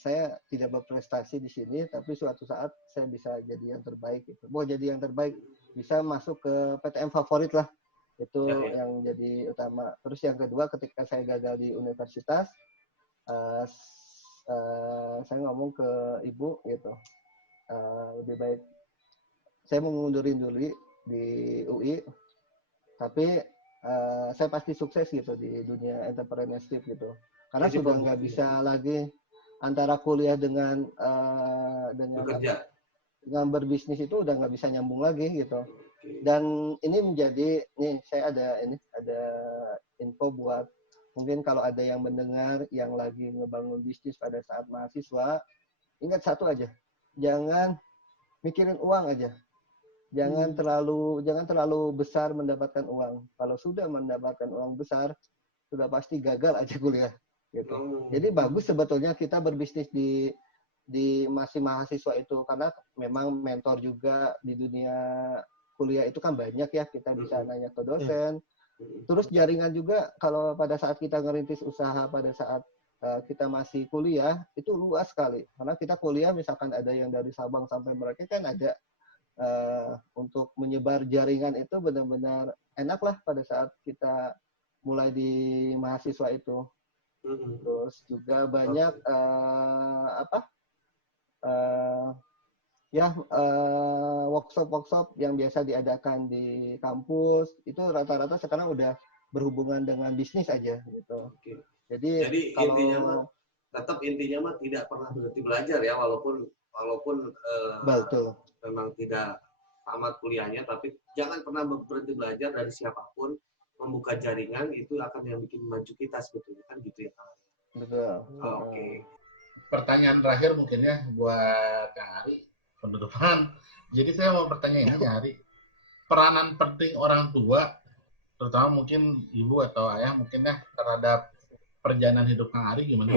saya tidak berprestasi di sini, tapi suatu saat saya bisa jadi yang terbaik gitu. Mau jadi yang terbaik, bisa masuk ke PTM favorit lah. Itu yang jadi utama. Terus yang kedua, ketika saya gagal di universitas, saya ngomong ke ibu gitu, lebih baik saya mau ngundurin dulu di UI, tapi saya pasti sukses gitu di dunia entrepreneurship gitu. Karena jadi sudah nggak bisa lagi antara kuliah dengan berbisnis itu udah nggak bisa nyambung lagi gitu. Dan ini menjadi, nih saya ada info buat mungkin kalau ada yang mendengar yang lagi ngebangun bisnis pada saat mahasiswa, ingat satu aja, jangan mikirin uang aja. Jangan terlalu besar mendapatkan uang. Kalau sudah mendapatkan uang besar, sudah pasti gagal aja kuliah. Gitu. Jadi bagus sebetulnya kita berbisnis di masih mahasiswa itu, karena memang mentor juga di dunia kuliah itu kan banyak ya, kita bisa nanya ke dosen. Terus jaringan juga kalau pada saat kita ngerintis usaha pada saat kita masih kuliah itu luas sekali, karena kita kuliah misalkan ada yang dari Sabang sampai Merauke kan ada. Untuk menyebar jaringan itu benar-benar enak lah pada saat kita mulai di mahasiswa itu. Terus juga banyak workshop yang biasa diadakan di kampus itu rata-rata sekarang udah berhubungan dengan bisnis aja gitu. Jadi kalau intinya mah tidak pernah berhenti belajar ya, walaupun betul. Memang tidak tamat kuliahnya, tapi jangan pernah berhenti belajar dari siapapun. Membuka jaringan itu akan yang bikin maju kita sebetulnya kan gitu ya, Kang. Betul. Oke. Pertanyaan terakhir mungkin ya buat Kang Ari penutupan. Jadi saya mau bertanya ini Kang Ari, peranan penting orang tua, terutama mungkin ibu atau ayah mungkin ya terhadap perjalanan hidup Kang Ari gimana?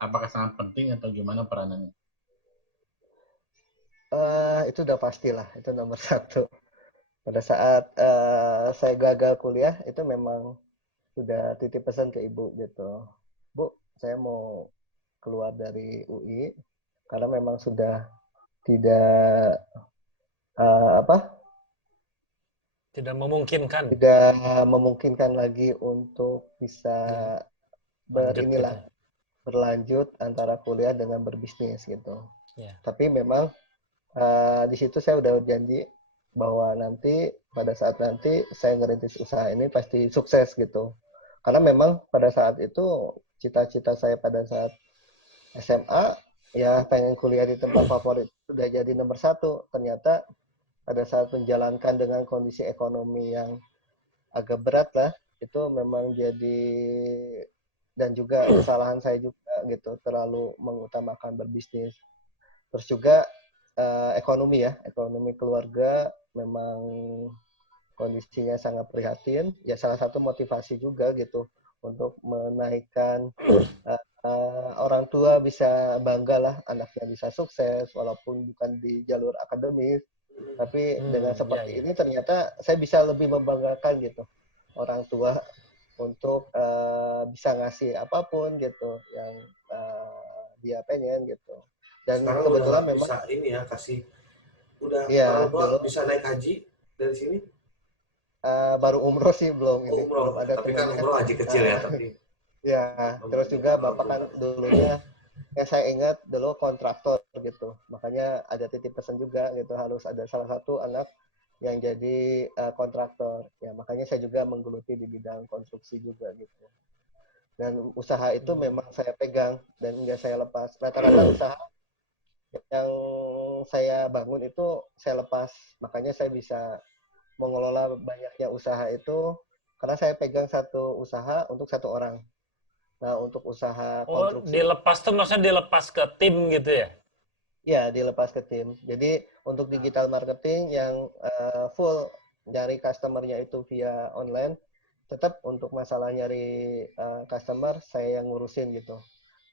Apakah sangat penting atau gimana peranannya? Itu udah pastilah, itu nomor satu. Pada saat saya gagal kuliah, itu memang sudah titip pesan ke ibu gitu. Bu, saya mau keluar dari UI, karena memang sudah tidak Tidak memungkinkan. tidak memungkinkan lagi untuk bisa Lanjut berlanjut antara kuliah dengan berbisnis gitu. Ya. Tapi memang di situ saya udah janji bahwa nanti pada saat nanti saya ngerintis usaha ini pasti sukses gitu. Karena memang pada saat itu cita-cita saya pada saat SMA ya pengen kuliah di tempat favorit sudah jadi nomor 1. Ternyata pada saat menjalankan dengan kondisi ekonomi yang agak berat lah, itu memang jadi, dan juga kesalahan saya juga gitu, terlalu mengutamakan berbisnis. Terus juga ekonomi keluarga memang kondisinya sangat prihatin, ya salah satu motivasi juga gitu untuk menaikkan orang tua bisa bangga lah anaknya bisa sukses walaupun bukan di jalur akademis. Tapi dengan seperti ini ternyata saya bisa lebih membanggakan gitu orang tua untuk bisa ngasih apapun gitu yang dia pengen gitu. Dan sekarang kebetulan udah memang bisa ini ya kasih udah ya, dulu bisa naik haji dari sini. Baru umroh sih belum ini Umroh. belum ada Tapi temannya. kan umroh haji kecil ya tapi. Ya, terus juga bapak kan dulunya yang saya ingat dulu kontraktor gitu. Makanya ada titip pesan juga gitu harus ada salah satu anak yang jadi kontraktor. Ya, makanya saya juga menggeluti di bidang konstruksi juga gitu. Dan usaha itu memang saya pegang dan enggak saya lepas. Rata-rata usaha yang saya bangun itu saya lepas. Makanya saya bisa mengelola banyaknya usaha itu karena saya pegang satu usaha untuk satu orang. Nah, untuk usaha konstruksi. Dilepas tuh maksudnya dilepas ke tim gitu ya? Ya, dilepas ke tim. Jadi, untuk digital marketing yang full nyari customer-nya itu via online, tetap untuk masalah nyari customer, saya yang ngurusin gitu.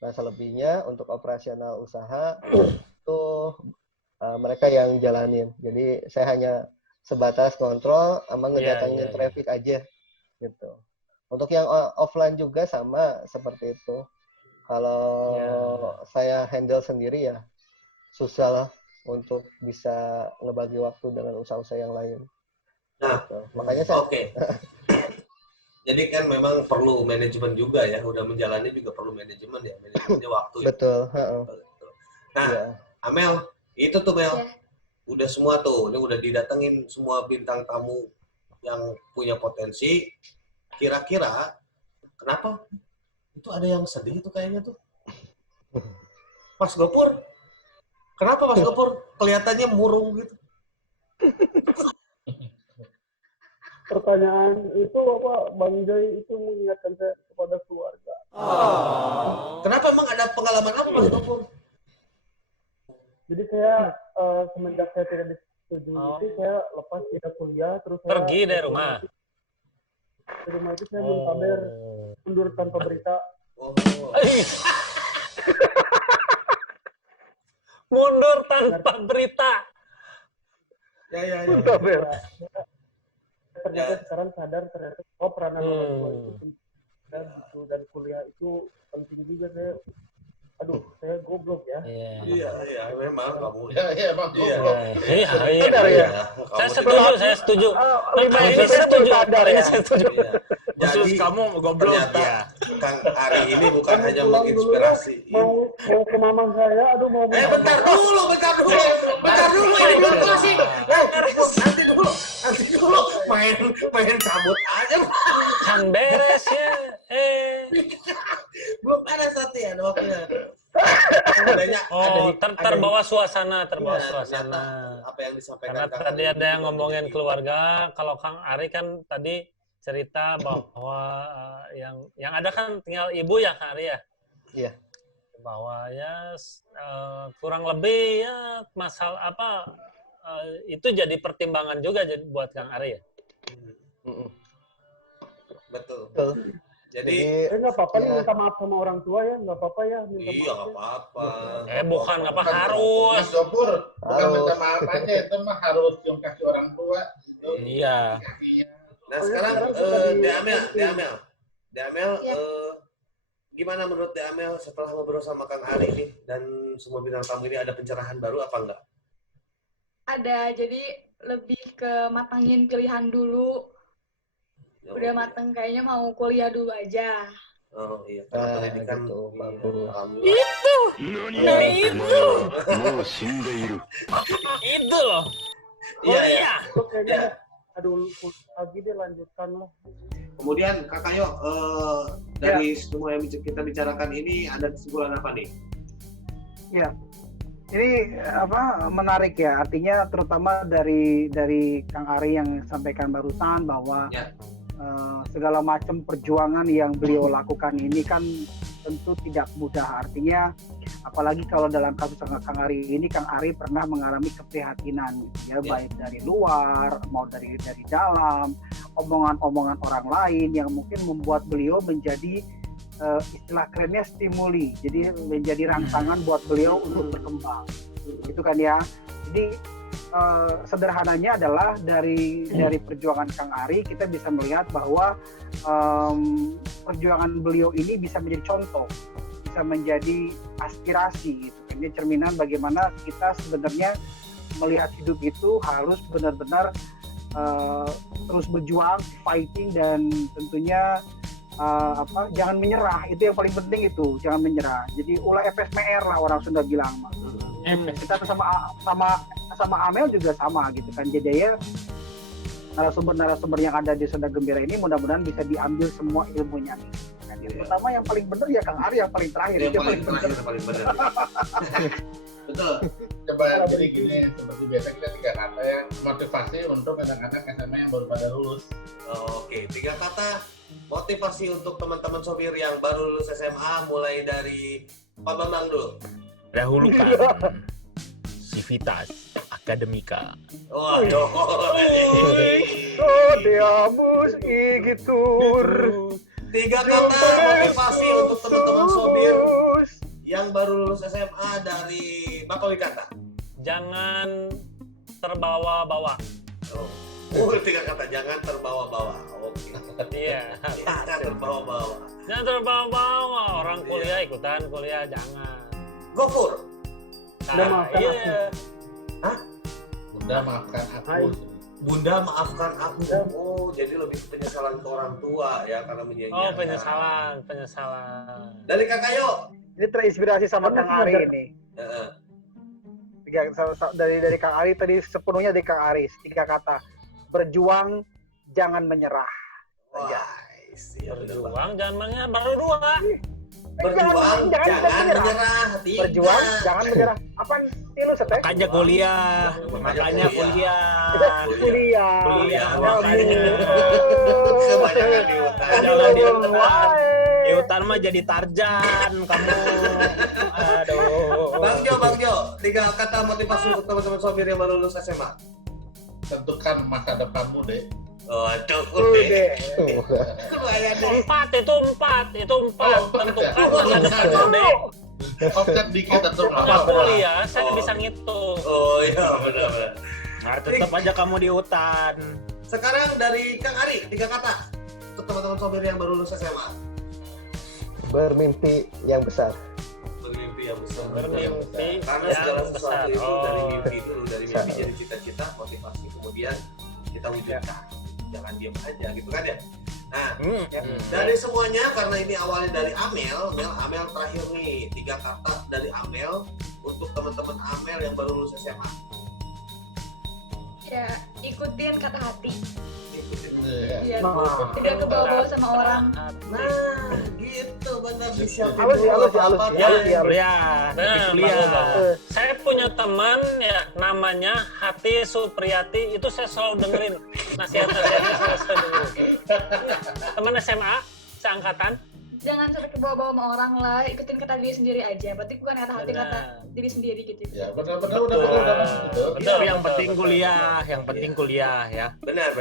Nah, selebihnya untuk operasional usaha, itu mereka yang jalanin. Jadi, saya hanya sebatas kontrol sama ngedatangin traffic aja gitu. Untuk yang offline juga sama seperti itu. Kalau saya handle sendiri ya susah lah untuk bisa ngebagi waktu dengan usaha-usaha yang lain. Nah, gitu. Makanya saya Jadi kan memang perlu manajemen juga ya, udah menjalani juga perlu manajemen ya, manajemennya waktu. Betul. Nah, Amel, itu tuh Mel, udah semua tuh, ini udah didatengin semua bintang tamu yang punya potensi. Kira-kira kenapa itu ada yang sedih itu kayaknya tuh Mas Gopur, kenapa Mas Gopur kelihatannya murung gitu? Pertanyaan itu apa Bang Joy itu mengingatkan saya kepada keluarga. Kenapa emang ada pengalaman apa Mas Gopur? Jadi saya semenjak saya tidak disetujui itu saya lepas tidak kuliah terus saya pergi dari rumah. Di rumah itu saya muntaber mundur tanpa berita. Mundur tanpa berita. Ya. Muntaber. Ternyata sekarang sadar ternyata peranan orang tua itu penting dan kuliah itu penting juga saya. Aduh, saya goblok ya. Iya, memang kamu. Iya, Bang. Goblok. Iya. Saya setuju. Ini saya setuju. Jadi kamu goblok ya. Kang Ari ini bukan hanya menginspirasi. Mau ke mama saya, mau. Bentar dulu. Ini belum closing. Nanti dulu. Main cabut aja. Kan beres ya. Belum beres nanti ada waktunya. Terbawa suasana. Apa yang disampaikan karena tadi ada yang ngomongin keluarga. Kalau Kang Ari kan tadi cerita bahwa yang ada kan tinggal ibu ya Kang Ari ya. Iya. Bahwa ya kurang lebih ya masalah apa itu jadi pertimbangan juga buat Kang Ari ya. Betul. Jadi nggak apa-apa nih minta maaf sama orang tua ya, nggak apa-apa ya minta maaf. Iya nggak apa-apa. Bukan apa harus. Syukur, bukan minta maaf aja, itu mah harus yang kasih orang tua. Gitu. Iya. Nah sekarang Amel, gimana menurut Amel setelah ngobrol sama Kang Ari ini dan semua bintang tamu ini ada pencerahan baru apa enggak? Ada, jadi lebih ke matangin pilihan dulu. Udah mateng kayaknya mau kuliah dulu aja. Oh iya, karena pendidikan gitu, bagus. Itu loh. Iya, iya. Itu kayaknya aduh lagi deh lanjutkan lah. Kemudian Kakak Yo, dari semua yang kita bicarakan ini ada kesimpulan apa nih? Ya, ini menarik ya. Artinya terutama dari Kang Ari yang sampaikan barusan bahwa segala macam perjuangan yang beliau lakukan ini kan tentu tidak mudah. Artinya apalagi kalau dalam kasus Kang Ari ini, Kang Ari pernah mengalami keprihatinan gitu ya, baik dari luar mau dari dalam, omongan-omongan orang lain yang mungkin membuat beliau menjadi istilah kerennya stimuli, jadi menjadi rangsangan buat beliau untuk berkembang, gitu kan ya. Jadi sederhananya adalah dari perjuangan Kang Ari kita bisa melihat bahwa perjuangan beliau ini bisa menjadi contoh, bisa menjadi aspirasi gitu. Ini cerminan bagaimana kita sebenarnya melihat hidup itu harus benar-benar terus berjuang, fighting, dan tentunya jangan menyerah. Itu yang paling penting, itu jangan menyerah. Jadi ulah FSMR lah orang Sunda bilang. Kita sama Amel juga sama gitu kan. Jadi ya narasumber yang ada di Sunda Gembira ini mudah-mudahan bisa diambil semua ilmunya nih. Nah, yang pertama yang paling benar ya Kang Ari, yang paling terakhir Yang paling benar. Betul. Coba jadi gini, seperti biasa kita 3 kata ya, motivasi untuk anak-anak SMA yang baru pada lulus. Oke, 3 kata motivasi untuk teman-teman Sobir yang baru lulus SMA, mulai dari Pak Bambang dulu. Dahulukan Civitas Akademika. Wah, Diamus igitur. 3 kata motivasi untuk teman-teman Sobir yang baru lulus SMA dari Bapak Wikata. Jangan terbawa-bawa. 3 kata, jangan terbawa-bawa. Oke. Iya. Jangan terbawa-bawa. Jangan terbawa-bawa. Orang kuliah ikutan kuliah, jangan. Gofur. Udah maafkan aku. Hah? Udah maafkan aku. Bunda maafkan aku. Oh, jadi lebih penyesalan ke orang tua ya, karena menyanyikan. Oh, penyesalan. Dari Kakak Yo. Ini terinspirasi sama Kang Ari ini. Dari Kang Ari tadi, sepenuhnya dari Kang Ari. 3 kata. Berjuang, jangan menyerah. Wah, siap. Berjuang, jangan menyerah. Baru 2. Berjuang, jangan menyerah. Berjuang, jangan menyerah. Apaan sih lu, Setek? Makanya kuliah. Makanya kuliah. Kebanyakan di hutan. Jangan di hutan. Di hutan mah jadi Tarzan kamu. Aduh. Bang Jo, 3 kata motivasi untuk teman-teman Sobir yang baru lulus SMA. Tentukan masa depanmu deh. Waduh, Empat. Tentukan masa depanmu deh. Offset dikit atau Udah kuliah, saya bisa ngitung. Oh iya, benar. Nah, tetap aja kamu di hutan. Sekarang dari Kang Ari, 3 kata untuk teman-teman Sobir yang baru lulus SMA. Bermimpi yang besar. Bermimpi yang besar. Bermimpi Karena yang segala sesuatu besar. itu dari mimpi dulu, dari mimpi jadi cita-cita, motivasi, kemudian kita wujudkan. Jangan diam aja gitu kan ya. Nah, dari semuanya, karena ini awalnya dari Amel terakhir nih, 3 kata dari Amel untuk teman-teman Amel yang baru lulus SMA. Ya, ikutin kata hati. Iya. Tidak kebawa-bawa sama orang. Nah, gitu benar, disiapin Halus. Benar, bagus. Saya punya teman ya, namanya Hati Supriyati, itu saya selalu dengerin nasihat-nasihatnya, selalu dengerin. Teman SMA, seangkatan. Jangan sampai kebawa-bawa sama orang lah, ikutin kata diri sendiri aja. Berarti bukan kata hati, kata diri sendiri gitu. Ya, benar. Betul. Betul, yang penting kuliah, ya. Benar.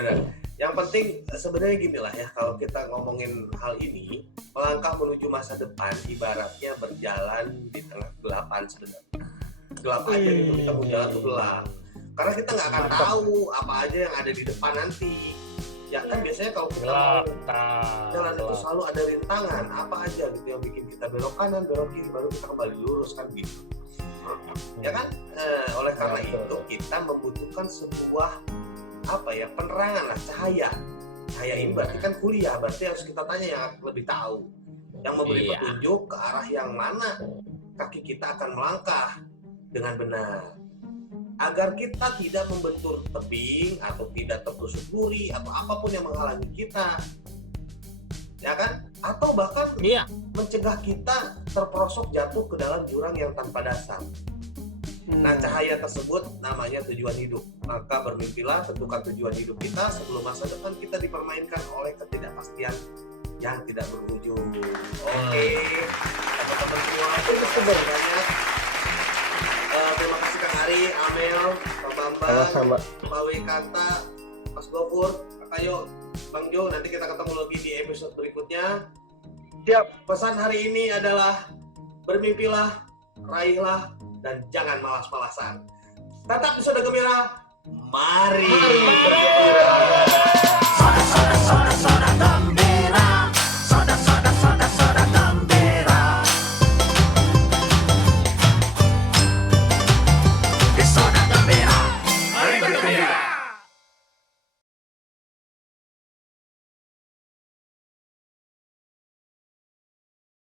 Yang penting sebenarnya gini lah ya, kalau kita ngomongin hal ini, melangkah menuju masa depan ibaratnya berjalan di tengah kegelapan sebenarnya. Gelap aja gitu, kita mau jalan tuh gelap. Karena kita nggak akan tahu apa aja yang ada di depan nanti. Ya kan biasanya kalau kita jalan itu selalu ada rintangan, apa aja gitu yang bikin kita belok kanan, belok kiri, baru kita kembali lurus kan gitu. ya kan? Oleh karena itu kita membutuhkan sebuah penerangan lah, cahaya ini berarti kan kuliah, berarti harus kita tanya yang lebih tahu, yang memberi petunjuk ke arah yang mana kaki kita akan melangkah dengan benar, agar kita tidak membentur tebing atau tidak tertusuk duri atau apapun yang menghalangi kita, ya kan? Atau bahkan mencegah kita terperosok jatuh ke dalam jurang yang tanpa dasar. Nah, cahaya tersebut namanya tujuan hidup. Maka bermimpilah, tentukan tujuan hidup kita sebelum masa depan kita dipermainkan oleh ketidakpastian yang tidak berujung. Oke, teman-teman semua, terima kasih banyak. Terima kasih Kak Ari, Amel, Pak Bambang, Pak Wikanta, Mas Gofur, Kak Kayo, Bang Jo. Nanti kita ketemu lagi di episode berikutnya. Siap. Pesan hari ini adalah bermimpilah, raihlah, dan jangan malas-malasan. Tetap bisa gembira. Mari bergembira.